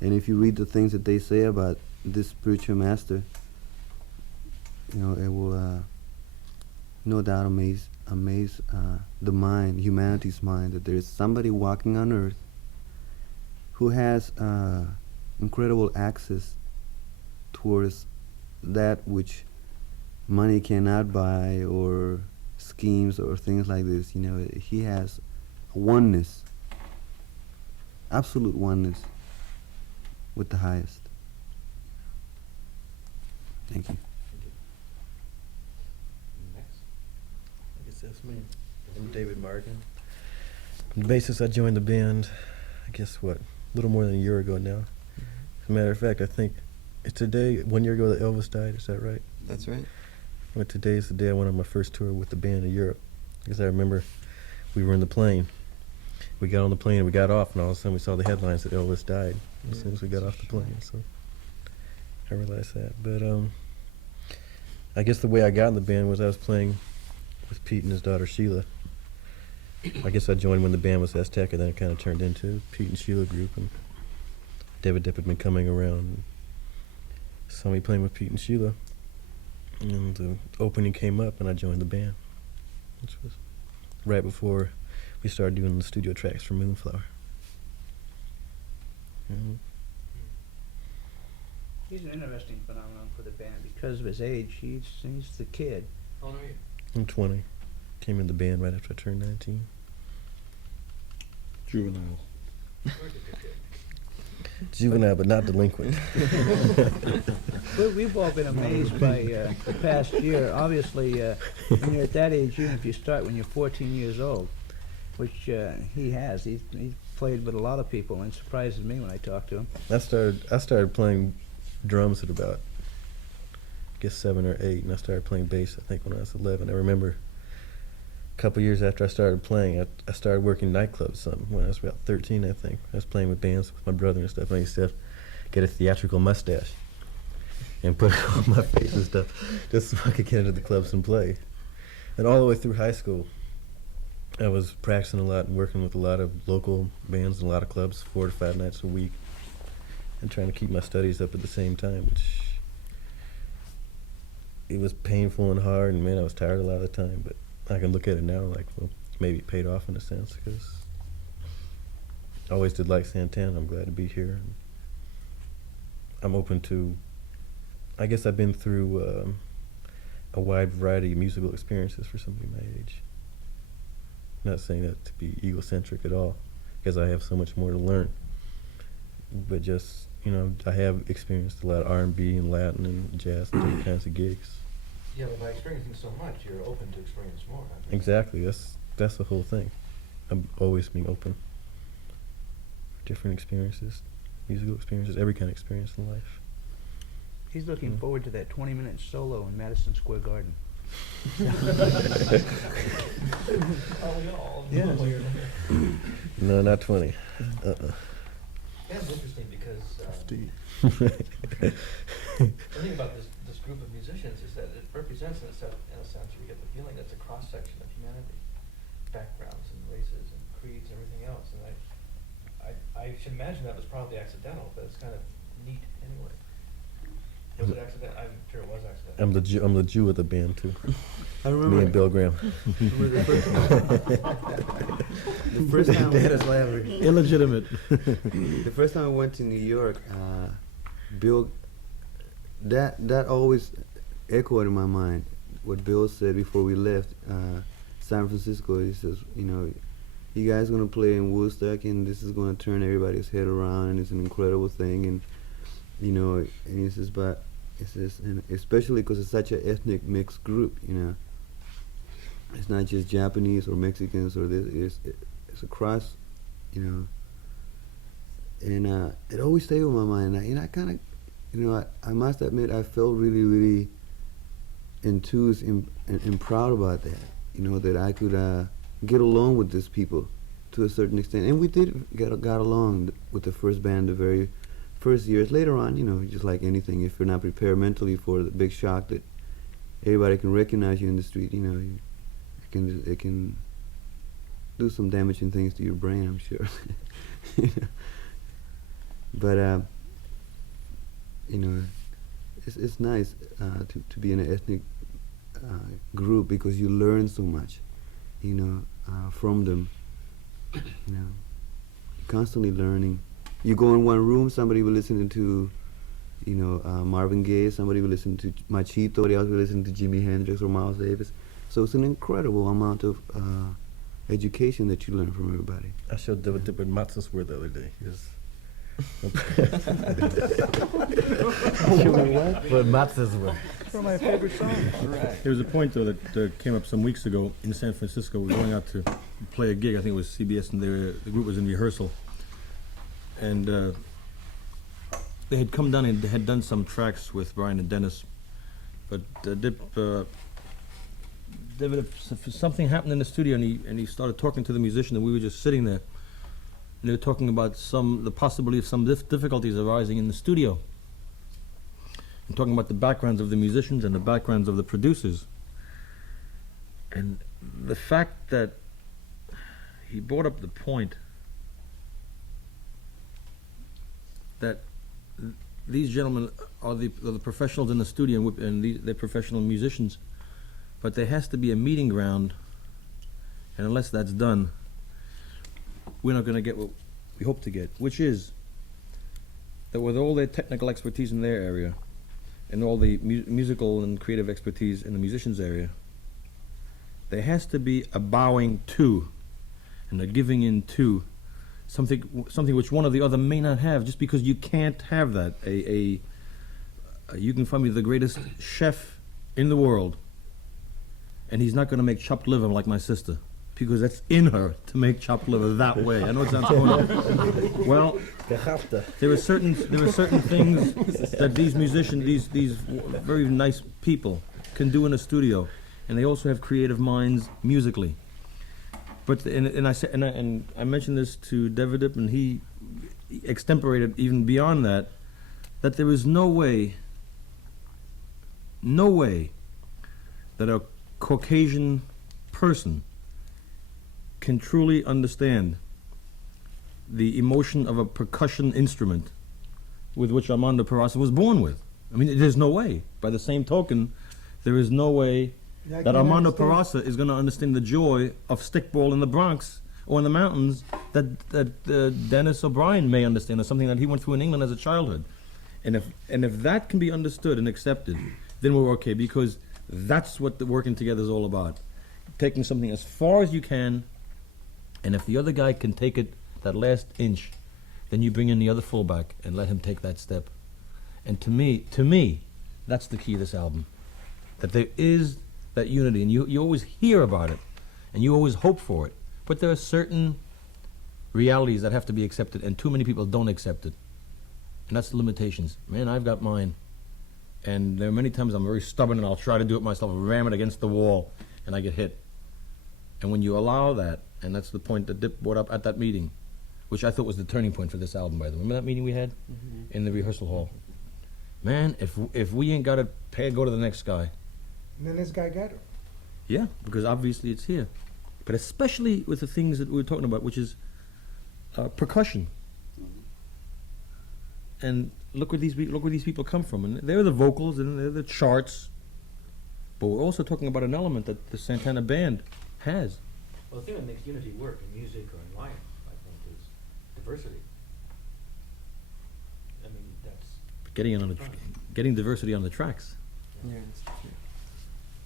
and if you read the things that they say about this spiritual master, you know, it will no doubt amaze the mind, humanity's mind, that there is somebody walking on earth who has incredible access towards that which money cannot buy, or schemes or things like this. You know, he has oneness, absolute oneness with the highest. Thank you. Next. I guess that's me. I'm David Martin. On the basis I joined the band, I guess a little more than a year ago now. As a matter of fact, I think it's today, 1 year ago that Elvis died, is that right? That's right. Well, today is the day I went on my first tour with the band in Europe. Because I remember we were in the plane. We got on the plane and we got off, and all of a sudden we saw the headlines that Elvis died as soon as we got off the plane. So I realized that. But I guess the way I got in the band was I was playing with Pete and his daughter Sheila. I guess I joined when the band was Azteca, then it kind of turned into Pete and Sheila group, and David Dipp had been coming around and saw me playing with Pete and Sheila, and the opening came up and I joined the band, which was right before we started doing the studio tracks for Moonflower. Mm-hmm. He's an interesting phenomenon for the band because of his age. He's the kid. How old are you? I'm 20. Came in the band right after I turned 19. Juvenile. Juvenile, but not delinquent. We've all been amazed by the past year. Obviously, when you're at that age, even if you start when you're 14 years old, which he has, he's played with a lot of people, and it surprises me when I talk to him. I started playing drums at about, I guess, 7 or 8, and I started playing bass, I think, when I was 11. I remember a couple years after I started playing, I started working nightclubs some when I was about 13, I think. I was playing with bands with my brother and stuff, and I used to get a theatrical mustache and put it on my face and stuff just so I could get into the clubs and play. And all the way through high school, I was practicing a lot and working with a lot of local bands and a lot of clubs 4 to 5 nights a week and trying to keep my studies up at the same time, which it was painful and hard, and man, I was tired a lot of the time, but I can look at it now like, well, maybe it paid off in a sense, because I always did like Santana. I'm glad to be here. I'm open to, I guess I've been through a wide variety of musical experiences for somebody my age. Not saying that to be egocentric at all, because I have so much more to learn. But just, you know, I have experienced a lot of R&B and Latin and jazz and different kinds of gigs. Yeah, but by experiencing so much, you're open to experience more. I think. Exactly. That's the whole thing. I'm always being open for different experiences, musical experiences, every kind of experience in life. He's looking forward to that 20-minute solo in Madison Square Garden. Yeah. No, not 20. That's interesting because the thing about this group of musicians is that it represents, in a sense, we get the feeling it's a cross section of humanity, backgrounds and races and creeds and everything else. And I should imagine that was probably accidental, but it's kind of neat anyway. Was it accidental? I'm sure it was accidental. I'm the Jew of the band too. I remember. Me and Bill Graham. The first time Dad is laughing. Illegitimate. The first time I went to New York, Bill, that always echoed in my mind what Bill said before we left San Francisco. He says, you know, you guys gonna play in Woodstock, and this is gonna turn everybody's head around, and it's an incredible thing, and you know, and he says, but it's just, and especially because it's such an ethnic mixed group, you know. It's not just Japanese or Mexicans or this. It's across, you know. And it always stayed with my mind. I kind of, you know, I must admit I felt really, really enthused and proud about that. You know, that I could get along with these people to a certain extent, and we did got along with the first band the very first years. Later on, you know, just like anything, if you're not prepared mentally for the big shock that everybody can recognize you in the street, you know, it can do some damaging things to your brain, I'm sure. But you know, it's nice to be in an ethnic group because you learn so much, you know, from them. You know, you're constantly learning. You go in one room, somebody will listen to, you know, Marvin Gaye, somebody will listen to Machito, somebody else will listen to Jimi Hendrix or Miles Davis. So it's an incredible amount of education that you learn from everybody. I showed David what matzahs were the other day. What matzahs were. It's one of my favorite songs. Right. There was a point, though, that came up some weeks ago in San Francisco. We were going out to play a gig. I think it was CBS, and the group was in rehearsal. And they had come down and they had done some tracks with Brian and Dennis. But something happened in the studio, and he started talking to the musician, and we were just sitting there. And they were talking about the possibility of some difficulties arising in the studio. And talking about the backgrounds of the musicians and the backgrounds of the producers. And the fact that he brought up the point that these gentlemen are the professionals in the studio, and they're professional musicians, but there has to be a meeting ground, and unless that's done, we're not going to get what we hope to get, which is that with all their technical expertise in their area, and all the musical and creative expertise in the musicians' area, there has to be a bowing to, and a giving in to, something which one or the other may not have, just because you can't have that. You can find me the greatest chef in the world, and he's not going to make chopped liver like my sister, because that's in her to make chopped liver that way. I know it sounds corny. Well, there are certain things that these musicians, these very nice people, can do in a studio, and they also have creative minds musically. But I mentioned this to Davidip, and he extemporated even beyond that there is no way that a Caucasian person can truly understand the emotion of a percussion instrument with which Armando Peraza was born with. I mean, there's no way. By the same token, there is no way that Armando Peraza is going to understand the joy of stickball in the Bronx or in the mountains that Dennis O'Brien may understand, or something that he went through in England as a childhood. And if that can be understood and accepted, then we're okay, because that's what the working together is all about. Taking something as far as you can, and if the other guy can take it that last inch, then you bring in the other fullback and let him take that step. And to me, that's the key of this album. That there is that unity, and you always hear about it, and you always hope for it. But there are certain realities that have to be accepted, and too many people don't accept it. And that's the limitations. Man, I've got mine. And there are many times I'm very stubborn, and I'll try to do it myself, ram it against the wall, and I get hit. And when you allow that, and that's the point that Dip brought up at that meeting, which I thought was the turning point for this album, by the way. Remember that meeting we had in the rehearsal hall? Man, if we ain't got it, go to the next guy. And then this guy got it. Yeah, because obviously it's here. But especially with the things that we were talking about, which is percussion. And look where these people come from, and they're the vocals and they're the charts. But we're also talking about an element that the Santana band has. Well, the thing that makes unity work in music or in life, I think, is diversity. I mean, that's getting diversity on the tracks. Yeah, that's true.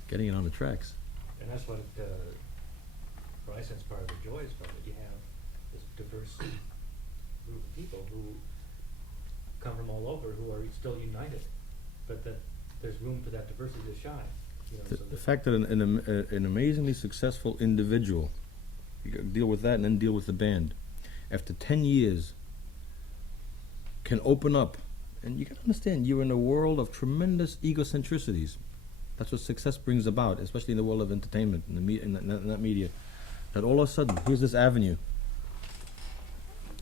Getting it on the tracks. And that's what I sense part of the joy is from it. You have this diverse group of people who come from all over, who are still united, but that there's room for that diversity to shine. You know, The fact that an amazingly successful individual, you gotta deal with that and then deal with the band, after 10 years can open up, and you gotta understand, you're in a world of tremendous egocentricities. That's what success brings about, especially in the world of entertainment, in that media. That all of a sudden, here's this avenue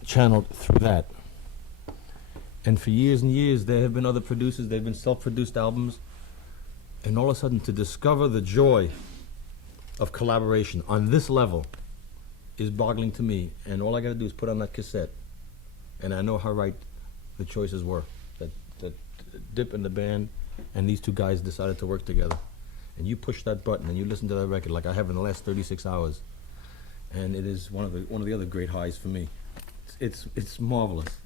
channeled through that. And for years and years, there have been other producers, there have been self-produced albums, and all of a sudden to discover the joy of collaboration on this level is boggling to me. And all I gotta do is put on that cassette, and I know how right the choices were. That Dip and the band and these two guys decided to work together. And you push that button and you listen to that record like I have in the last 36 hours. And it is one of the other great highs for me. It's marvelous.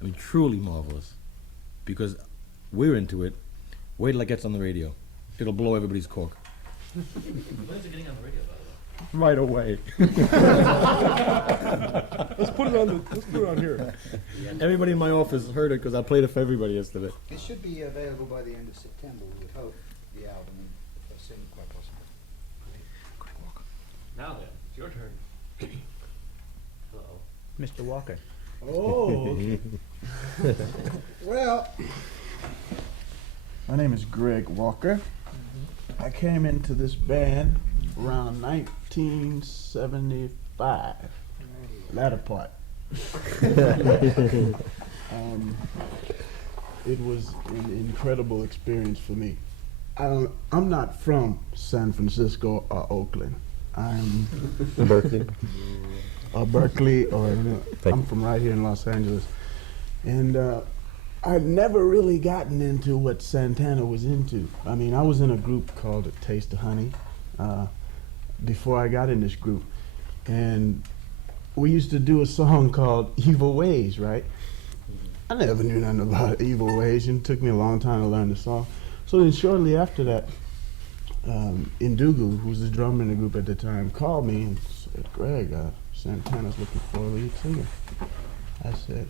I mean, truly marvelous. Because we're into it. Wait till it gets on the radio. It'll blow everybody's cork. When's it getting on the radio, by the way? Right away. Let's put it on here. Everybody in my office heard it because I played it for everybody yesterday. It should be available by the end of September, we would hope, the album, as soon as quite possible. Now then, it's your turn. Hello. Mr. Walker. Oh, okay. Well, my name is Greg Walker. I came into this band around 1975, latter part. It was an incredible experience for me. I'm not from San Francisco or Oakland. I'm Berkeley. Or Berkeley, or I'm from right here in Los Angeles. And I'd never really gotten into what Santana was into. I mean, I was in a group called A Taste of Honey before I got in this group. And we used to do a song called Evil Ways, right? I never knew nothing about Evil Ways, and it took me a long time to learn the song. So then shortly after that, Indugu, who was the drummer in the group at the time, called me and said, Greg, Santana's looking for a lead singer. I said,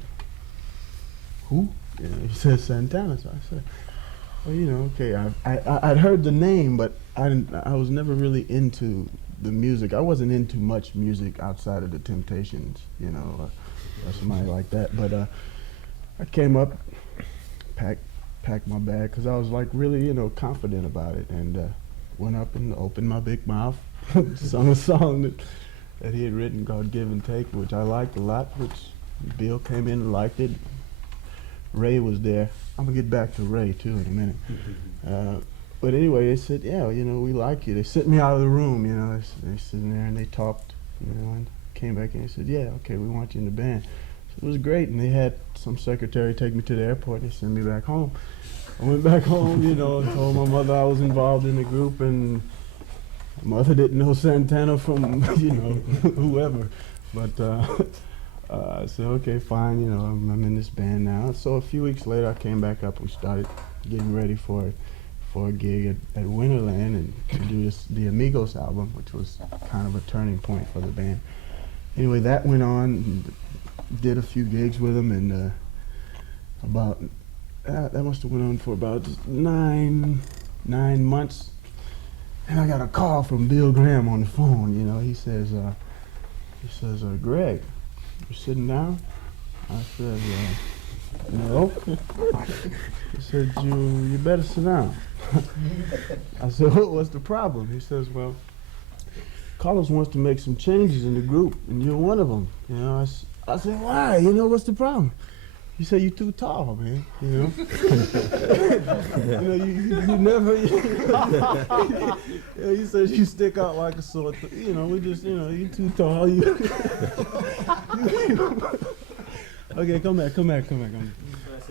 who? You know, he said Santana. So I said, well, you know, okay. I'd heard the name, but I was never really into the music. I wasn't into much music outside of the Temptations, you know, or somebody like that. But I came up, packed my bag, because I was like really, you know, confident about it, and went up and opened my big mouth, sung a song that he had written called Give and Take, which I liked a lot, which Bill came in and liked it. Ray was there. I'm gonna get back to Ray too in a minute. But anyway, they said, yeah, you know, we like you. They sent me out of the room, you know, they sitting there and they talked, you know, and came back and they said, yeah, okay, we want you in the band. So it was great, and they had some secretary take me to the airport and they sent me back home. I went back home, you know, and told my mother I was involved in the group, and my mother didn't know Santana from, you know, whoever. But I said, okay, fine, you know, I'm in this band now. So a few weeks later, I came back up. We started getting ready for a gig at Winterland and to do the Amigos album, which was kind of a turning point for the band. Anyway, that went on, and did a few gigs with them, and that must have went on for about 9 months. And I got a call from Bill Graham on the phone. You know, he says, Greg, you sitting down? I said, no. He said, you better sit down. I said, what's the problem? He says, well, Carlos wants to make some changes in the group, and you're one of them. You know, I said, why? You know, what's the problem? He said, you're too tall, man. You know, you never. He said, you stick out like a sore thumb. You know, we just, you know, you're too tall. Okay, come back. I said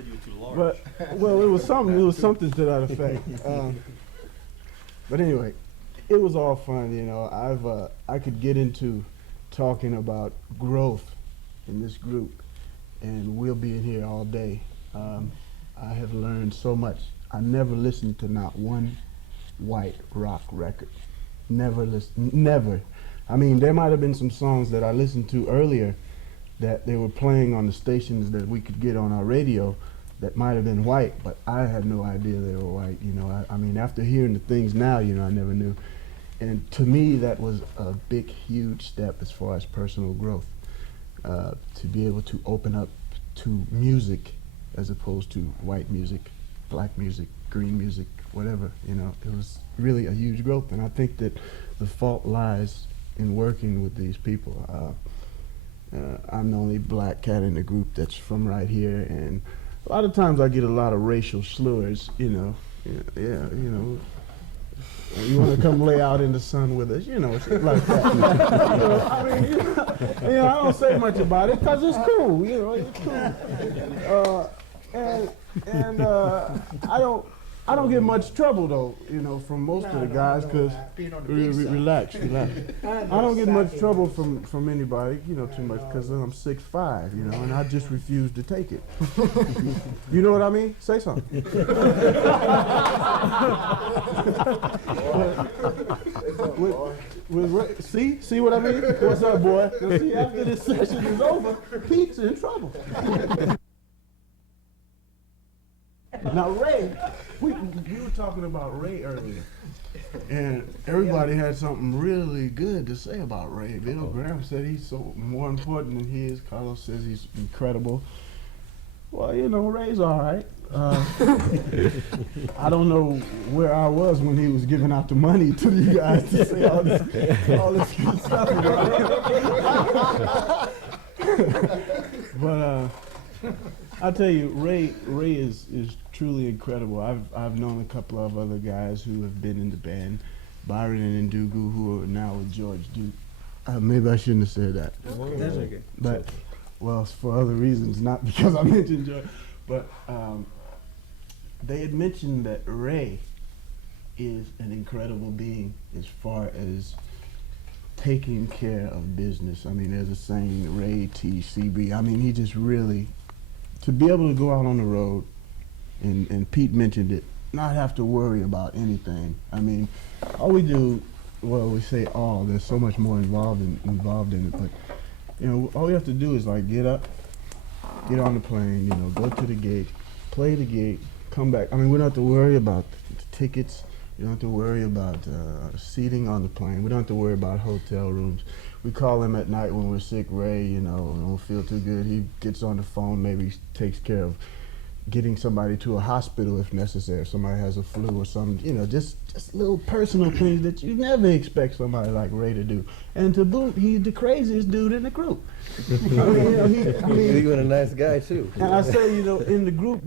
you were too large. But well, it was something to that effect. But anyway, it was all fun. You know, I could get into talking about growth in this group, and we'll be in here all day. I have learned so much. I never listened to not one white rock record. Never. I mean, there might have been some songs that I listened to earlier that they were playing on the stations that we could get on our radio that might have been white, but I had no idea they were white. You know, I mean, after hearing the things now, you know, I never knew. And to me, that was a big, huge step as far as personal growth. To be able to open up to music as opposed to white music, black music, green music, whatever, you know, it was really a huge growth. And I think that the fault lies in working with these people. I'm the only black cat in the group that's from right here, and a lot of times I get a lot of racial slurs, you know, you know, you want to come lay out in the sun with us, you know, shit like that. You know, I mean, you know, I don't say much about it because it's cool, you know, it's cool. And I don't get much trouble though, you know, from most of the guys, because relax. I don't get much trouble from anybody, you know, too much, because I'm 6'5", you know, and I just refuse to take it. You know what I mean? Say something. See what I mean? What's up, boy? Now, see, after this session is over, Pete's in trouble. Now, Ray, we were talking about Ray earlier, and everybody had something really good to say about Ray. Bill Graham said he's so more important than he is. Carlos says he's incredible. Well, you know, Ray's all right. I don't know where I was when he was giving out the money to you guys to say all this good stuff about him. But I tell you, Ray is truly incredible. I've known a couple of other guys who have been in the band, Byron and Ndugu, who are now with George Duke. Maybe I shouldn't have said that. That's okay. But, well, for other reasons, not because I mentioned George. But they had mentioned that Ray is an incredible being as far as taking care of business. I mean, there's a saying, Ray TCB. I mean, he just really, to be able to go out on the road, and Pete mentioned it, not have to worry about anything. I mean, all we do, well, we say all, there's so much more involved in it, but You know, all you have to do is like get up, get on the plane, you know, go to the gate, play the gate, come back. I mean, we don't have to worry about the tickets. You don't have to worry about seating on the plane. We don't have to worry about hotel rooms. We call him at night when we're sick. Ray, you know, don't feel too good. He gets on the phone, maybe takes care of getting somebody to a hospital if necessary. If somebody has a flu or something, you know, just little personal things that you never expect somebody like Ray to do. And to boot, he's the craziest dude in the group. I mean, you know, He's a nice guy too. and I say, you know, in the group,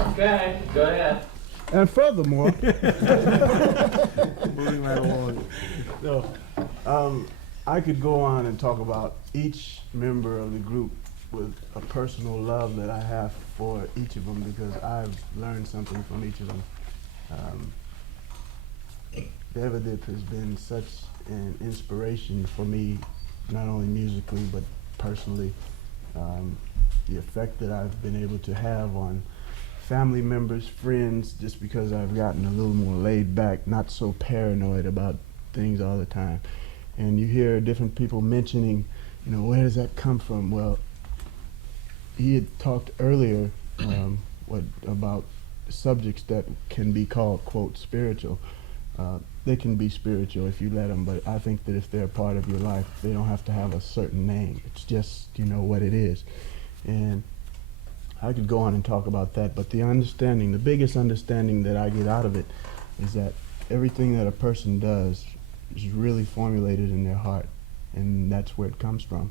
Okay, go ahead. and furthermore, Moving right along. no, I could go on and talk about each member of the group with a personal love that I have for each of them because I've learned something from each of them. Devadip has been such an inspiration for me, not only musically but personally. The effect that I've been able to have on family members, friends, just because I've gotten a little more laid back, not so paranoid about things all the time. And you hear different people mentioning, you know, where does that come from? Well, he had talked earlier about subjects that can be called, quote, spiritual. They can be spiritual if you let them, but I think that if they're a part of your life, they don't have to have a certain name. It's just, you know, what it is. And I could go on and talk about that, but the understanding, the biggest understanding that I get out of it is that everything that a person does is really formulated in their heart, and that's where it comes from.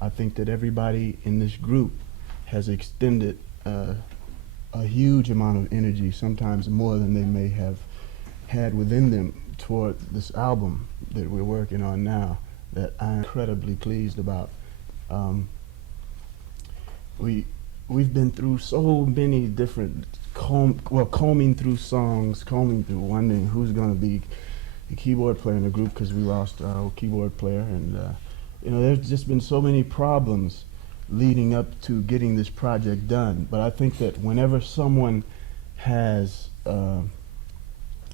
I think that everybody in this group has extended a huge amount of energy, sometimes more than they may have had within them, toward this album that we're working on now, that I'm incredibly pleased about. We've been through so many different, combing through songs, wondering who's going to be the keyboard player in the group because we lost our old keyboard player, and you know, there's just been so many problems leading up to getting this project done. But I think that whenever someone has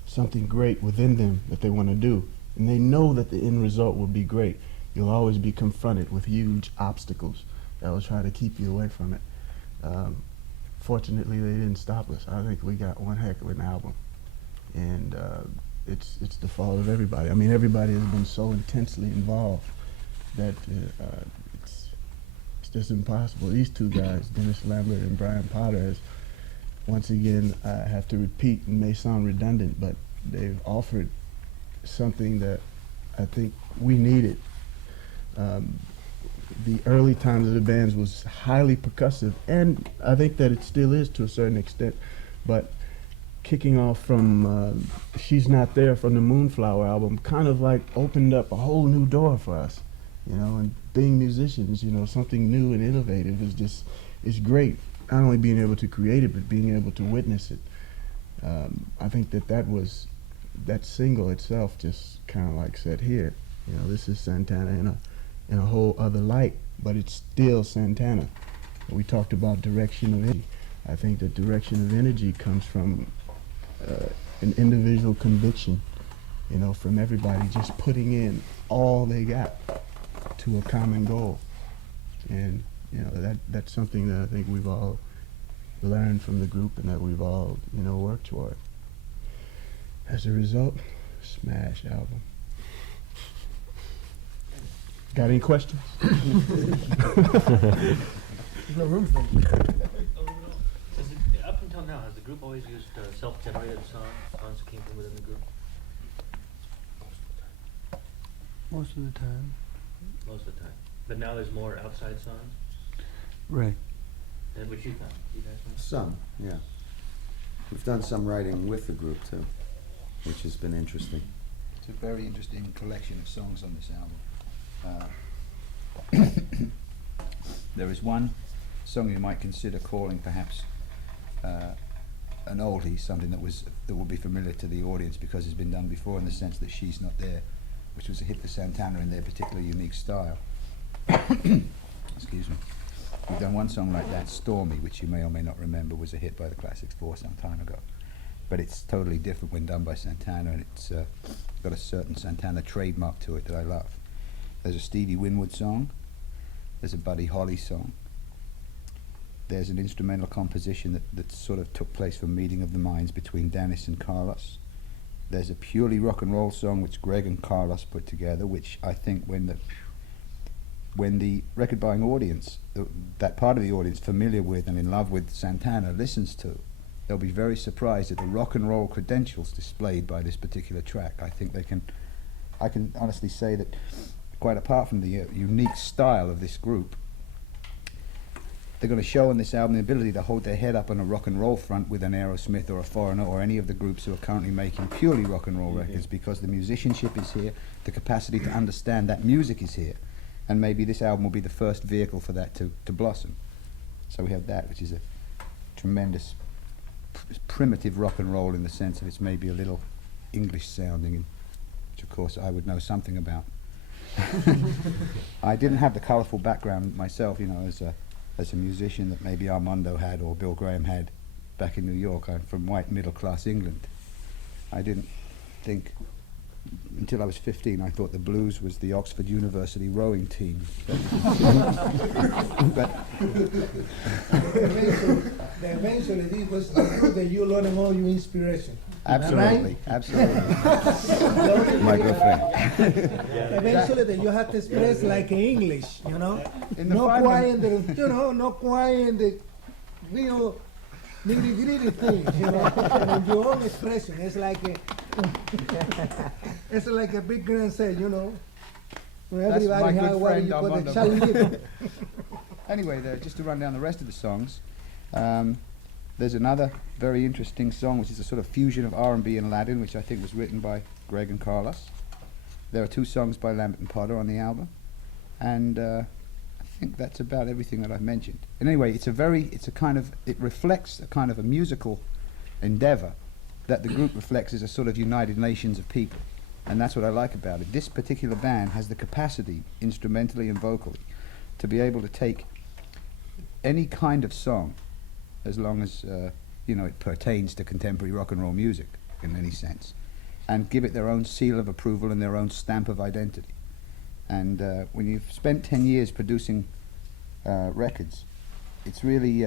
something great within them that they want to do, and they know that the end result will be great, you'll always be confronted with huge obstacles that will try to keep you away from it. Fortunately, they didn't stop us. I think we got one heck of an album, and it's the fault of everybody. I mean, everybody has been so intensely involved that it's just impossible. These two guys, Dennis Lambert and Brian Potter, has, once again, I have to repeat, and may sound redundant, but they've offered something that I think we needed. The early times of the bands was highly percussive, and I think that it still is to a certain extent, but kicking off from She's Not There from the Moonflower album kind of like opened up a whole new door for us, you know, and being musicians, you know, something new and innovative is great. Not only being able to create it, but being able to witness it. I think that single itself just kind of like said, here, you know, this is Santana in a whole other light, but it's still Santana. We talked about direction of energy. I think the direction of energy comes from an individual conviction, you know, from everybody just putting in all they got to a common goal. And, you know, that's something that I think we've all learned from the group and that we've all, you know, worked toward. As a result, smash album. Got any questions? There's no room for them. Up until now, has the group always used self-generated songs that came from within the group? Most of the time. Most of the time. But now there's more outside songs? Right. And what you found? You guys found? Some, yeah. We've done some writing with the group too, which has been interesting. It's a very interesting collection of songs on this album. There is one song you might consider calling perhaps an oldie, something that will be familiar to the audience because it's been done before, in the sense that She's Not There, which was a hit for Santana in their particular unique style. Excuse me. We've done one song like that, Stormy, which you may or may not remember was a hit by the Classics 4 some time ago. but it's totally different when done by Santana, and it's got a certain Santana trademark to it that I love. There's a Stevie Winwood song, there's a Buddy Holly song, there's an instrumental composition that sort of took place from meeting of the minds between Dennis and Carlos. There's a purely rock and roll song which Greg and Carlos put together, which I think when the record buying audience, that part of the audience familiar with and in love with Santana listens to, they'll be very surprised at the rock and roll credentials displayed by this particular track. I think I can honestly say that quite apart from the unique style of this group, they're going to show on this album the ability to hold their head up on a rock and roll front with an Aerosmith or a Foreigner or any of the groups who are currently making purely rock and roll records, because the musicianship is here, the capacity to understand that music is here, and maybe this album will be the first vehicle for that to blossom. So we have that, which is a tremendous primitive rock and roll in the sense that it's maybe a little English sounding, which of course I would know something about. I didn't have the colourful background myself, you know, as a musician that maybe Armando had or Bill Graham had back in New York. I'm from white middle class England. I didn't think, until I was 15, I thought the blues was the Oxford University rowing team. But eventually this was the group that you learning all your inspiration. absolutely, Right? absolutely. My good friend. Eventually that you have to express like in English, you know? In the No five quiet, no quiet in the real nitty-gritty things, you know? And your own expression. It's like it's like a big grand say, you know? When That's my everybody good has what friend you call Armando. the challenge. Anyway, just to run down the rest of the songs, there's another very interesting song which is a sort of fusion of R&B and Latin, which I think was written by Greg and Carlos. There are 2 songs by Lambert and Potter on the album, and I think that's about everything that I've mentioned. And anyway, it reflects a kind of a musical endeavor that the group reflects as a sort of United Nations of people, and that's what I like about it. This particular band has the capacity, instrumentally and vocally, to be able to take any kind of song, as long as it pertains to contemporary rock and roll music in any sense, and give it their own seal of approval and their own stamp of identity. And when you've spent 10 years producing records, it's really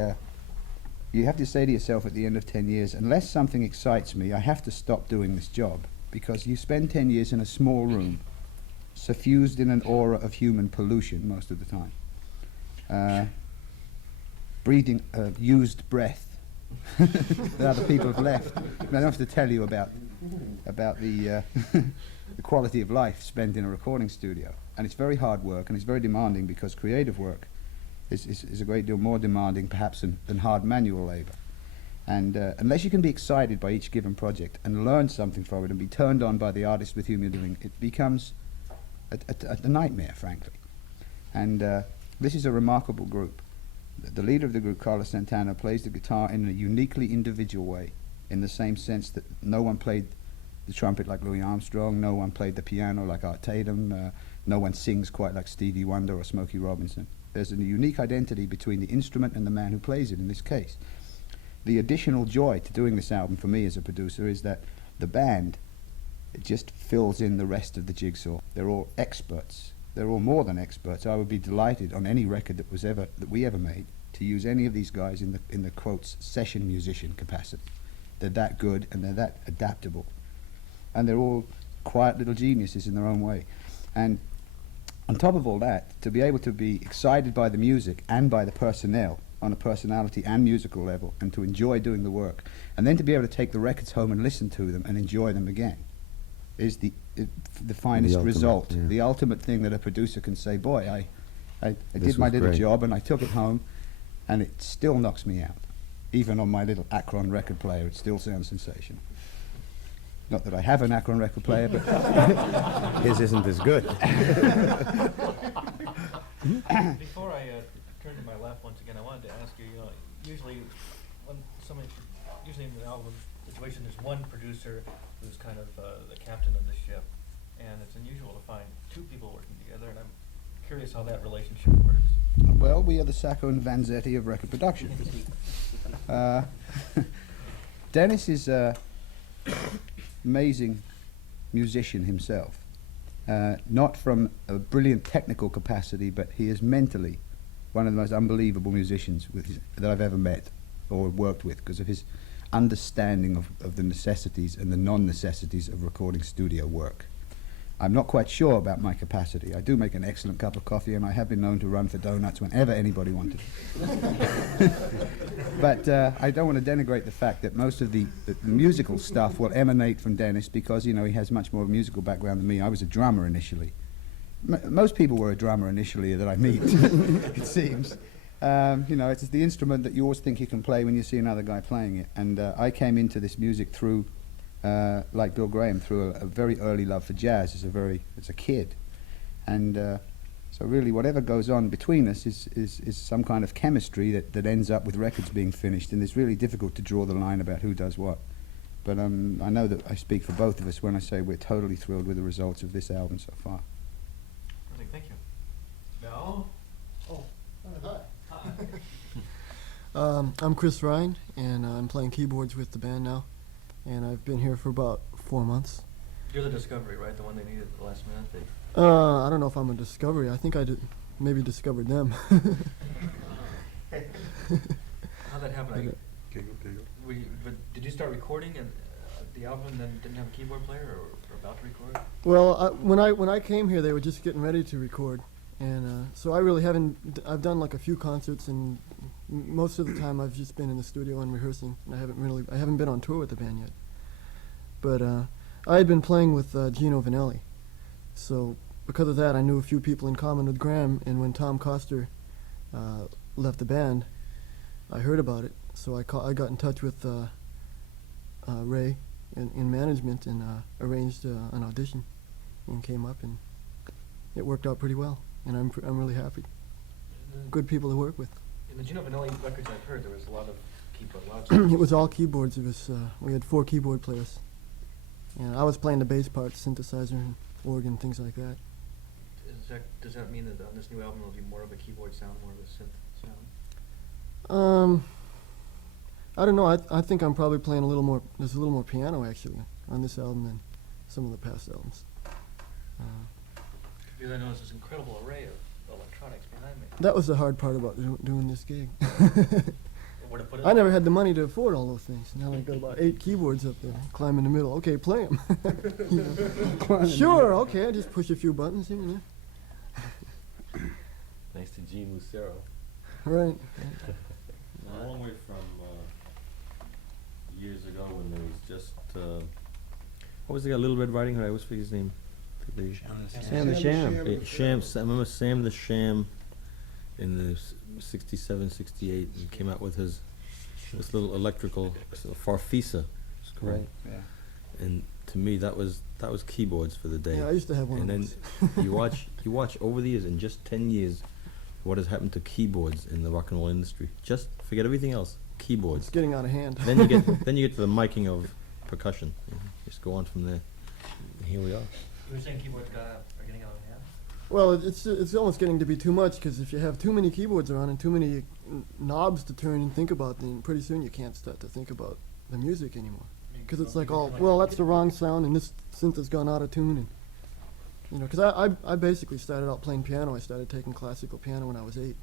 you have to say to yourself at the end of 10 years, unless something excites me, I have to stop doing this job, because you spend 10 years in a small room, suffused in an aura of human pollution most of the time, breathing used breath that other people have left. I don't have to tell you about the the quality of life spent in a recording studio, and it's very hard work and it's very demanding, because creative work is a great deal more demanding perhaps than hard manual labor. And unless you can be excited by each given project and learn something from it and be turned on by the artist with whom you're doing it, becomes a nightmare, frankly. And this is a remarkable group. The leader of the group, Carlos Santana, plays the guitar in a uniquely individual way, in the same sense that no one played the trumpet like Louis Armstrong, no one played the piano like Art Tatum, no one sings quite like Stevie Wonder or Smokey Robinson. There's a unique identity between the instrument and the man who plays it in this case. The additional joy to doing this album for me as a producer is that the band, it just fills in the rest of the jigsaw. They're all experts. They're all more than experts. I would be delighted on any record that we ever made to use any of these guys in the quotes session musician capacity. They're that good and they're that adaptable, and they're all quiet little geniuses in their own way. And on top of all that, to be able to be excited by the music and by the personnel on a personality and musical level, and to enjoy doing the work, and then to be able to take the records home and listen to them and enjoy them again, is the finest ultimate, result. yeah. The ultimate thing that a producer can say, boy, I This did my was little great. job and I took it home, and it still knocks me out. Even on my little Akron record player, it still sounds sensational. Not that I have an Akron record player, but His isn't as good. Before I turn to my left once again, I wanted to ask you, usually in an album situation, there's one producer who's kind of the captain of the ship, and it's unusual to find 2 people working together, and I'm curious how that relationship works. well, we are the Sacco and Vanzetti of record production. Dennis is amazing musician himself. Not from a brilliant technical capacity, but he is mentally one of the most unbelievable musicians that I've ever met or worked with, because of his understanding of the necessities and the non-necessities of recording studio work. I'm not quite sure about my capacity. I do make an excellent cup of coffee, and I have been known to run for donuts whenever anybody wanted. But I don't want to denigrate the fact that most of the musical stuff will emanate from Dennis, because, you know, he has much more of a musical background than me. I was a drummer initially. Most people were a drummer initially that I meet, it seems. You know, it's the instrument that you always think you can play when you see another guy playing it. And I came into this music through, like Bill Graham, through a very early love for jazz as a kid. And so really whatever goes on between us is some kind of chemistry that ends up with records being finished. And it's really difficult to draw the line about who does what. But I know that I speak for both of us when I say we're totally thrilled with the results of this album so far. Thank you. Val? Oh, hi. I'm Chris Ryan, and I'm playing keyboards with the band now, and I've been here for about 4 months. You're the discovery, right? The one they needed at the last minute? I don't know if I'm a discovery. I think I maybe discovered them. How'd that happen? Did you start recording and the album and then didn't have a keyboard player, or about to record? Well, when I came here, they were just getting ready to record, and so I really haven't. I've done like a few concerts, and most of the time I've just been in the studio and rehearsing, and I haven't been on tour with the band yet. But I had been playing with Gino Vanelli, so because of that, I knew a few people in common with Graham. And when Tom Coster left the band, I heard about it, so I got in touch with Ray in management and arranged an audition, and came up, and it worked out pretty well, and I'm really happy. Good people to work with. In the Gino Vanelli records I've heard, there was a lot of keyboard. It was all keyboards. It was we had 4 keyboard players, and I was playing the bass parts, synthesizer, and organ, things like that. Does that mean that on this new album it'll be more of a keyboard sound, more of a synth sound? I don't know. I think I'm probably playing a little more. There's a little more piano actually on this album than some of the past albums. Because I noticed this incredible array of electronics behind me. That was the hard part about doing this gig. Where to put it? I never had the money to afford all those things. Now I got about 8 keyboards up there. Climb in the middle. Okay, play them. Sure. Okay, I just push a few buttons here and there. Thanks to Gene Lucero. Right. A long way from years ago when there was just what was the guy, Little Red Riding Hood? I always forget his name. Sam the Sham. Sham. I remember Sam the Sham in the 67, 68, and came out with this little electrical Farfisa. Right. Yeah. And to me, that was keyboards for the day. Yeah, I used to have one. And then you watch over the years, in just 10 years, what has happened to keyboards in the rock and roll industry. Just forget everything else. Keyboards. It's getting out of hand. Then you get to the miking of percussion. Just go on from there. And here we are. You were saying keyboards are getting out of hand? Well, it's almost getting to be too much, because if you have too many keyboards around and too many knobs to turn and think about, then pretty soon you can't start to think about the music anymore. Because it's like, well, that's the wrong sound, and this synth has gone out of tune, and you know, because I basically started out playing piano. I started taking classical piano when I was 8,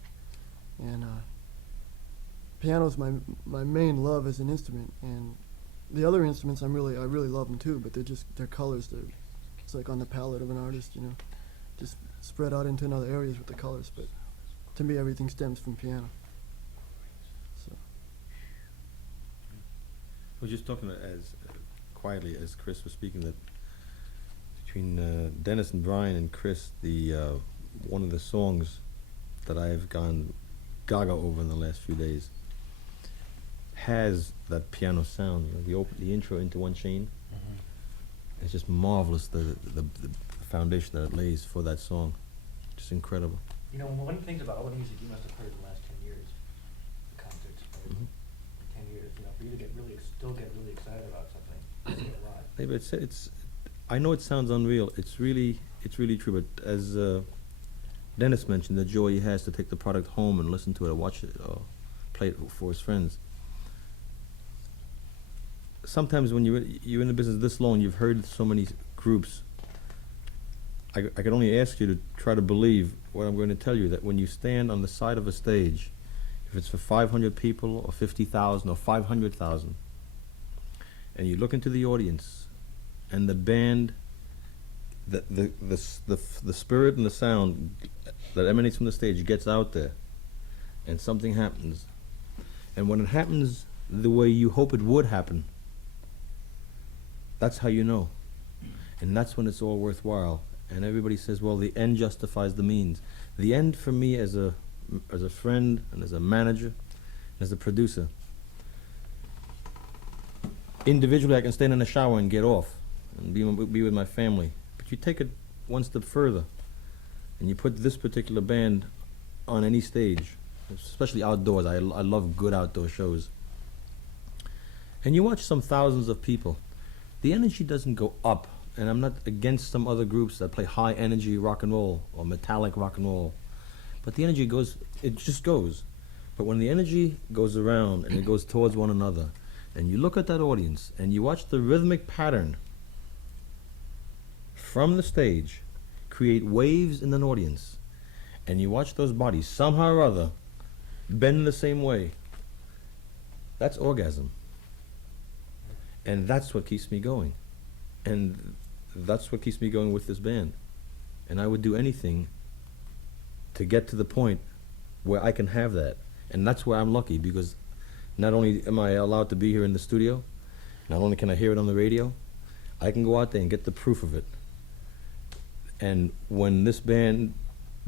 and piano's my main love as an instrument, and the other instruments I really love them too, but their colors, it's like on the palette of an artist, you know, just spread out into other areas with the colors. But to me, everything stems from piano. So I was just talking as quietly as Chris was speaking that between Dennis and Brian and Chris, one of the songs that I've gone gaga over in the last few days has that piano sound. You know, the intro into One Chain. It's just marvelous, the foundation that it lays for that song. Just incredible. You know, one of the things about all the music you must have heard in the last 10 years, the concerts, right? 10 years, you know, for you to still get really excited about something, it's a lot. Maybe it's. I know it sounds unreal. It's really true. But as Dennis mentioned, the joy he has to take the product home and listen to it or watch it or play it for his friends. sometimes when you're in the business this long, you've heard so many groups. I can only ask you to try to believe what I'm going to tell you, that when you stand on the side of a stage, if it's for 500 people or 50,000 or 500,000, and you look into the audience, and the band, the spirit and the sound that emanates from the stage gets out there, and something happens, and when it happens the way you hope it would happen, that's how you know, and that's when it's all worthwhile. And everybody says, well, the end justifies the means. The end for me as a friend and as a manager and as a producer, individually I can stand in the shower and get off and be with my family. But you take it one step further and you put this particular band on any stage, especially outdoors. I love good outdoor shows. And you watch some thousands of people. The energy doesn't go up. And I'm not against some other groups that play high energy rock and roll or metallic rock and roll. But the energy goes, it just goes. But when the energy goes around and it goes towards one another, and you look at that audience and you watch the rhythmic pattern from the stage create waves in an audience, and you watch those bodies somehow or other bend the same way, that's orgasm. And that's what keeps me going. And that's what keeps me going with this band. And I would do anything to get to the point where I can have that. And that's where I'm lucky, because not only am I allowed to be here in the studio, not only can I hear it on the radio, I can go out there and get the proof of it. And when this band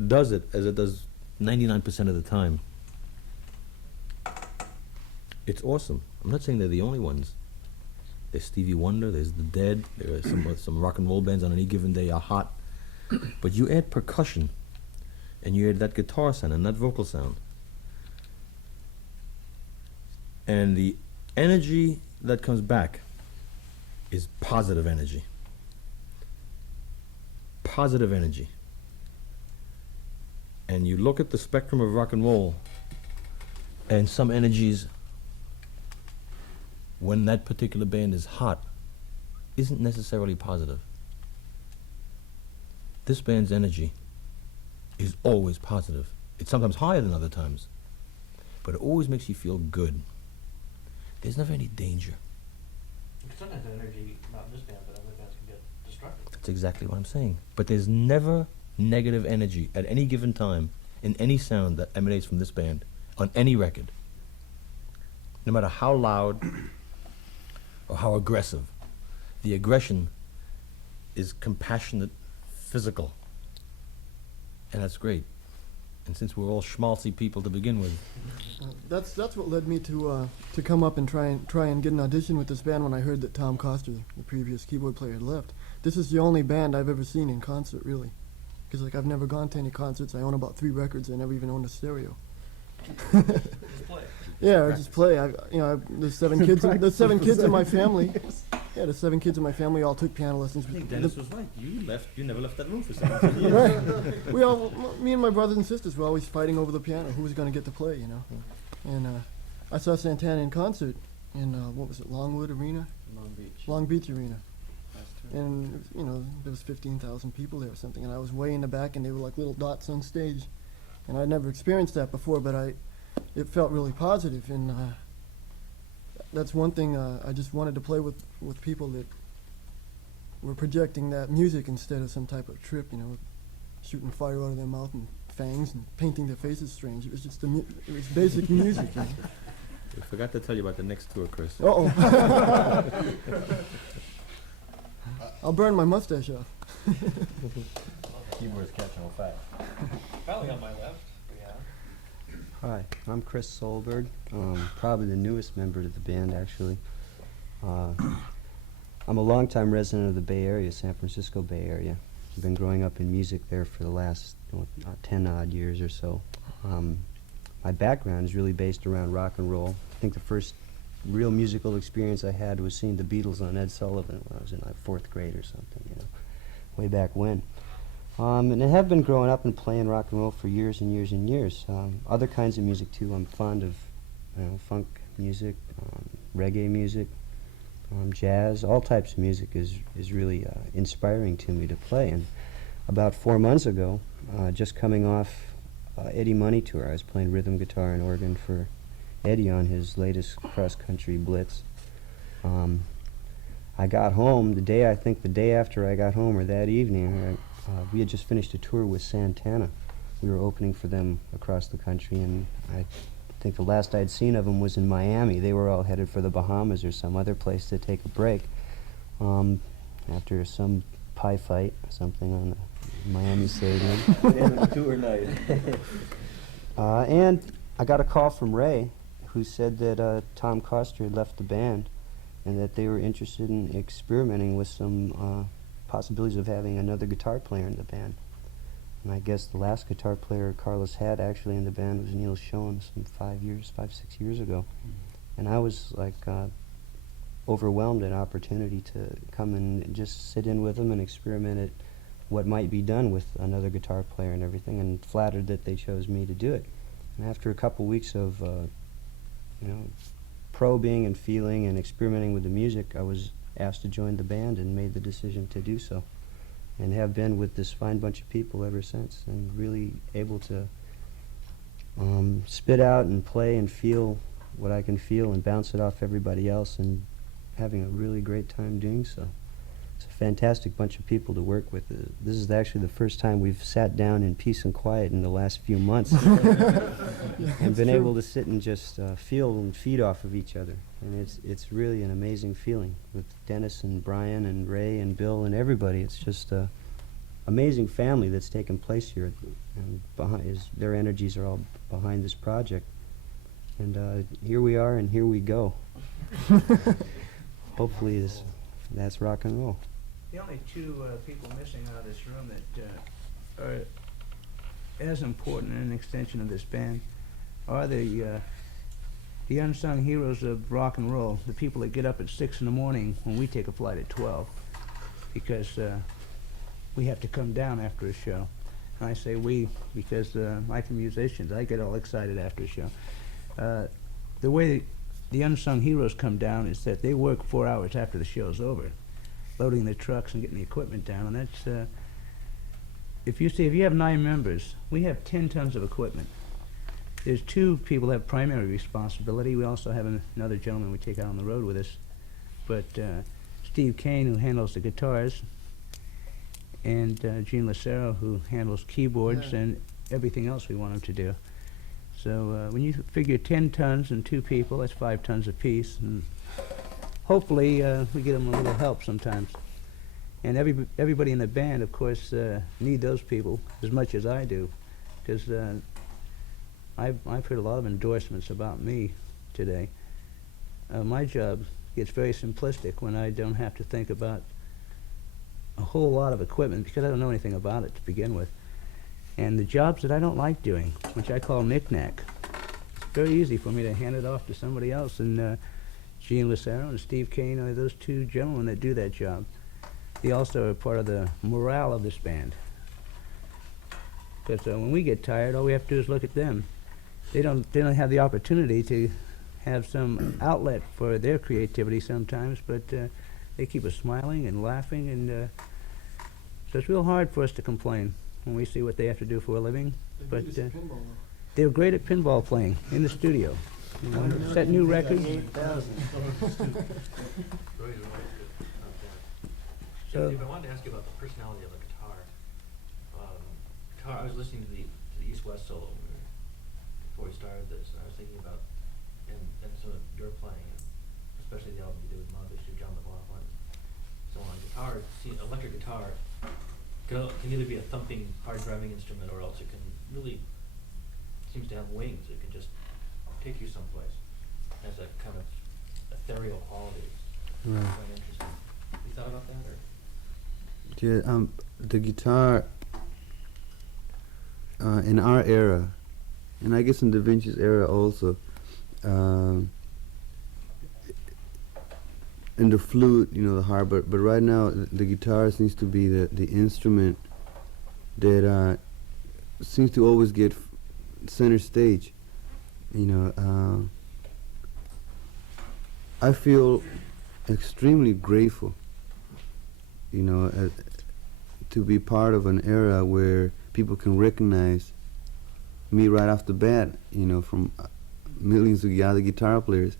does it, as it does 99% of the time, it's awesome. I'm not saying they're the only ones. There's Stevie Wonder, there's The Dead, there are some rock and roll bands on any given day are hot. But you add percussion, and you add that guitar sound and that vocal sound. And the energy that comes back is positive energy. Positive energy. And you look at the spectrum of rock and roll, and some energies, when that particular band is hot, isn't necessarily positive. This band's energy is always positive. It's sometimes higher than other times, but it always makes you feel good. There's never any danger. Sometimes the energy, not in this band, but other bands can get destructive. That's exactly what I'm saying. But there's never negative energy at any given time in any sound that emanates from this band on any record. No matter how loud or how aggressive. The aggression is compassionate, physical. And that's great. And since we're all schmaltzy people to begin with. That's what led me to come up and try and get an audition with this band when I heard that Tom Coster, the previous keyboard player, had left. This is the only band I've ever seen in concert, really. Because like I've never gone to any concerts. I own about 3 records. I never even owned a stereo. Just play. Yeah, or just play. There's 7 kids. There's 7 kids in my family. Yeah, the 7 kids in my family all took piano lessons. I think Dennis was right. You never left that room for 17 years. Right. Me and my brothers and sisters were always fighting over the piano, who was going to get to play, you know. And I saw Santana in concert in, what was it, Longwood Arena? Long Beach Arena. And, you know, there was 15,000 people there or something, and I was way in the back, and they were like little dots on stage. And I'd never experienced that before, but it felt really positive, and that's one thing. I just wanted to play with people that were projecting that music instead of some type of trip, you know, shooting fire out of their mouth and fangs and painting their faces strange. It was just it was basic music. You know? We forgot to tell you about the next tour, Chris. Uh-oh. I'll burn my mustache off. Keyboard's catching on fast. Finally on my left, we have. Hi, I'm Chris Solberg. Probably the newest member to the band, actually. I'm a longtime resident of the Bay Area, San Francisco Bay Area. I've been growing up in music there for the last 10 odd years or so. My background is really based around rock and roll. I think the first real musical experience I had was seeing the Beatles on Ed Sullivan when I was in like 4th grade or something, you know, way back when. And I have been growing up and playing rock and roll for years and years and years. Other kinds of music too. I'm fond of, funk music, reggae music, jazz, all types of music is really inspiring to me to play. And about 4 months ago, just coming off Eddie Money tour, I was playing rhythm guitar and organ for Eddie on his latest cross-country blitz. I got home the day after I got home, or that evening, we had just finished a tour with Santana. We were opening for them across the country, and I think the last I'd seen of them was in Miami. They were all headed for the Bahamas or some other place to take a break after some pie fight or something on the Miami Stadium. End of the tour night. And I got a call from Ray, who said that Tom Coster had left the band and that they were interested in experimenting with some possibilities of having another guitar player in the band. And I guess the last guitar player Carlos had actually in the band was Neil Schoen some 5, 6 years ago. And I was like overwhelmed at opportunity to come and just sit in with them and experiment at what might be done with another guitar player and everything, and flattered that they chose me to do it. And after a couple weeks of probing and feeling and experimenting with the music, I was asked to join the band and made the decision to do so, and have been with this fine bunch of people ever since, and really able to spit out and play and feel what I can feel and bounce it off everybody else, and having a really great time doing so. It's a fantastic bunch of people to work with. This is actually the first time we've sat down in peace and quiet in the last few months and been able to sit and just feel and feed off of each other. And it's really an amazing feeling with Dennis and Brian and Ray and Bill and everybody. It's just an amazing family that's taken place here. And their energies are all behind this project. And here we are and here we go. Hopefully that's rock and roll. The only two people missing out of this room that are as important in an extension of this band are the unsung heroes of rock and roll, the people that get up at 6 in the morning when we take a flight at 12, because we have to come down after a show. And I say we because, like the musicians, I get all excited after a show. The way the unsung heroes come down is that they work 4 hours after the show's over, loading the trucks and getting the equipment down. And that's if you have 9 members, we have 10 tons of equipment. There's 2 people that have primary responsibility. We also have another gentleman we take out on the road with us, but Steve Kane, who handles the guitars, and Gene Lucero, who handles keyboards and everything else we want him to do. So when you figure 10 tons and 2 people, that's 5 tons apiece, and hopefully we get them a little help sometimes. And everybody in the band, of course, need those people as much as I do, because I've heard a lot of endorsements about me today. My job gets very simplistic when I don't have to think about a whole lot of equipment, because I don't know anything about it to begin with. And the jobs that I don't like doing, which I call knick-knack, it's very easy for me to hand it off to somebody else. And Gene Lucero and Steve Kane are those 2 gentlemen that do that job. They also are part of the morale of this band. Because when we get tired, all we have to do is look at them. They don't have the opportunity to have some outlet for their creativity sometimes, but they keep us smiling and laughing, and so it's real hard for us to complain when we see what they have to do for a living. But they're great at pinball playing in the studio. You know, set new records. So, I wanted to ask you about the personality of a guitar. I was listening to the East-West solo before we started this, and I was thinking about and some of your playing, especially the album you did with Mom Bishop, John McLaughlin, so on. Electric guitar can either be a thumping, hard-driving instrument, or else it can really seems to have wings. It can just take you someplace. It has a kind of ethereal quality. Right. Quite interesting. You thought about that, or? Yeah, the guitar in our era, and I guess in Da Vinci's era also, and the flute, the harp, but right now the guitar seems to be the instrument that seems to always get center stage. I feel extremely grateful, you know, to be part of an era where people can recognize me right off the bat, you know, from millions of other guitar players.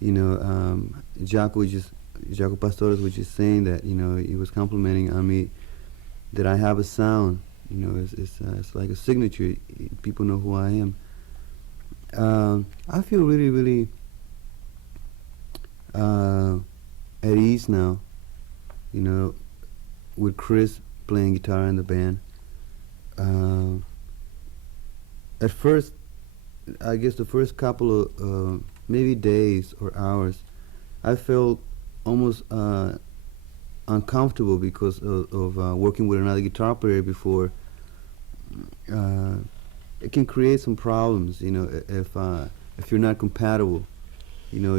You know, Jaco Pastores was just saying that, you know, he was complimenting on me that I have a sound, you know, it's like a signature. People know who I am. I feel really, really at ease now, you know, with Chris playing guitar in the band. At first, I guess the first couple of maybe days or hours, I felt almost uncomfortable because of working with another guitar player before. It can create some problems, you know, if you're not compatible. You know,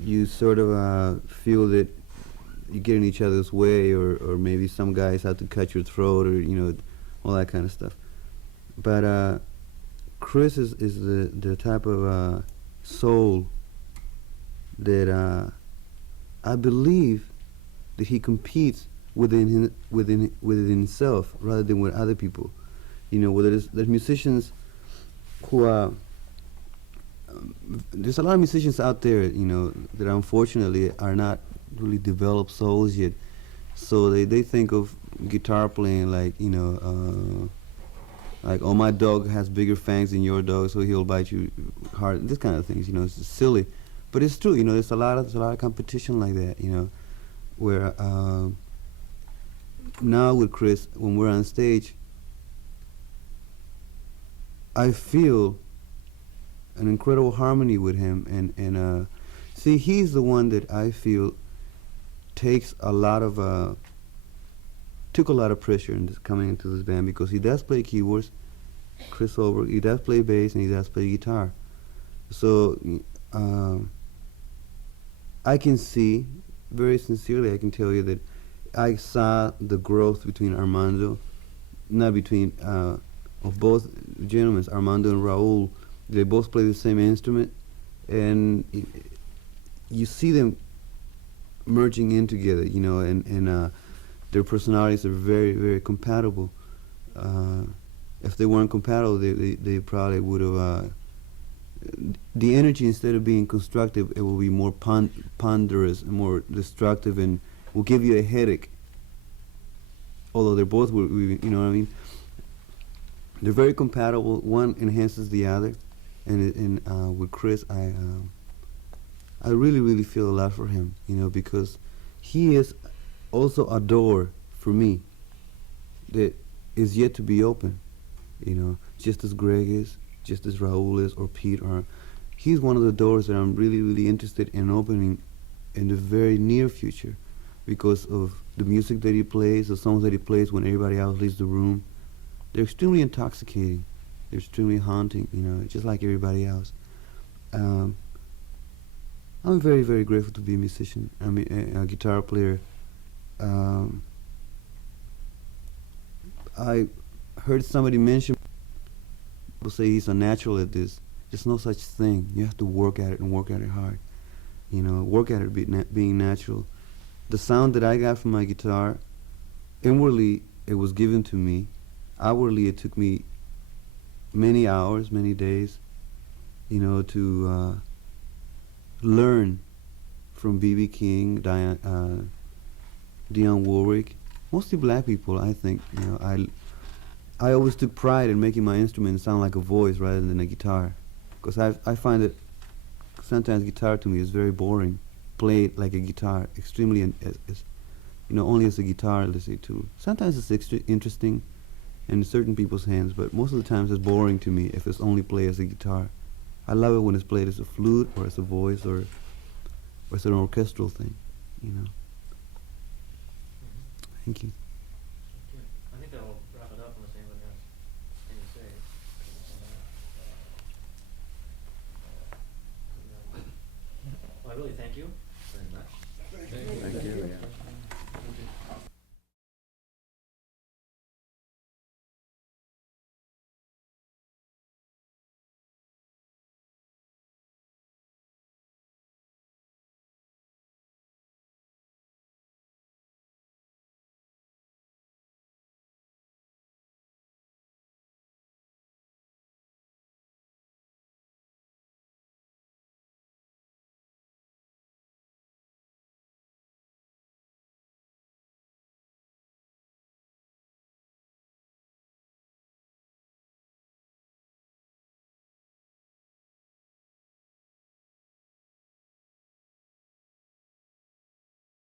you sort of feel that you get in each other's way, or maybe some guys have to cut your throat, or, you know, all that kind of stuff. But Chris is the type of soul that I believe that he competes within himself rather than with other people. You know, whether there's musicians who are there's a lot of musicians out there, you know, that unfortunately are not really developed souls yet. So they think of guitar playing like, you know, like, oh, my dog has bigger fangs than your dog, so he'll bite you hard. This kind of things, you know, it's silly, but it's true. You know, there's a lot of competition like that. You know, where now with Chris, when we're on stage, I feel an incredible harmony with him, and see, he's the one that I feel takes a lot of took a lot of pressure in this, coming into this band, because he does play keyboards, Chris Holberg, he does play bass, and he does play guitar. So I can see, very sincerely, I can tell you that I saw the growth between Armando, not between, of both gentlemen, Armando and Raul. They both play the same instrument, and you see them merging in together, you know, and their personalities are very, very compatible. If they weren't compatible, they probably would have. The energy, instead of being constructive, it will be more ponderous and more destructive, and will give you a headache. Although they're both, you know what I mean? They're very compatible. One enhances the other, and with Chris, I really, really feel a lot for him, you know, because he is also a door for me that is yet to be open, you know, just as Greg is, just as Raul is, or Pete, or he's one of the doors that I'm really, really interested in opening in the very near future, because of the music that he plays, the songs that he plays when everybody else leaves the room. They're extremely intoxicating. They're extremely haunting, you know, just like everybody else. I'm very, very grateful to be a musician. I mean, a guitar player. I heard somebody mention, people say he's unnatural at this. There's no such thing. You have to work at it, and work at it hard. You know, work at it being natural. The sound that I got from my guitar, inwardly it was given to me. Outwardly it took me many hours, many days, you know, to learn from B.B. King, Dionne Warwick, mostly black people, I think. You know, I always took pride in making my instrument sound like a voice rather than a guitar, because I find that sometimes guitar to me is very boring, played like a guitar, extremely, you know, only as a guitar listening to. Sometimes it's interesting in certain people's hands, but most of the times it's boring to me if it's only played as a guitar. I love it when it's played as a flute, or as a voice, or as an orchestral thing, you know. Thank you. I think that'll wrap it up unless anybody has anything to say. Well, I really thank you.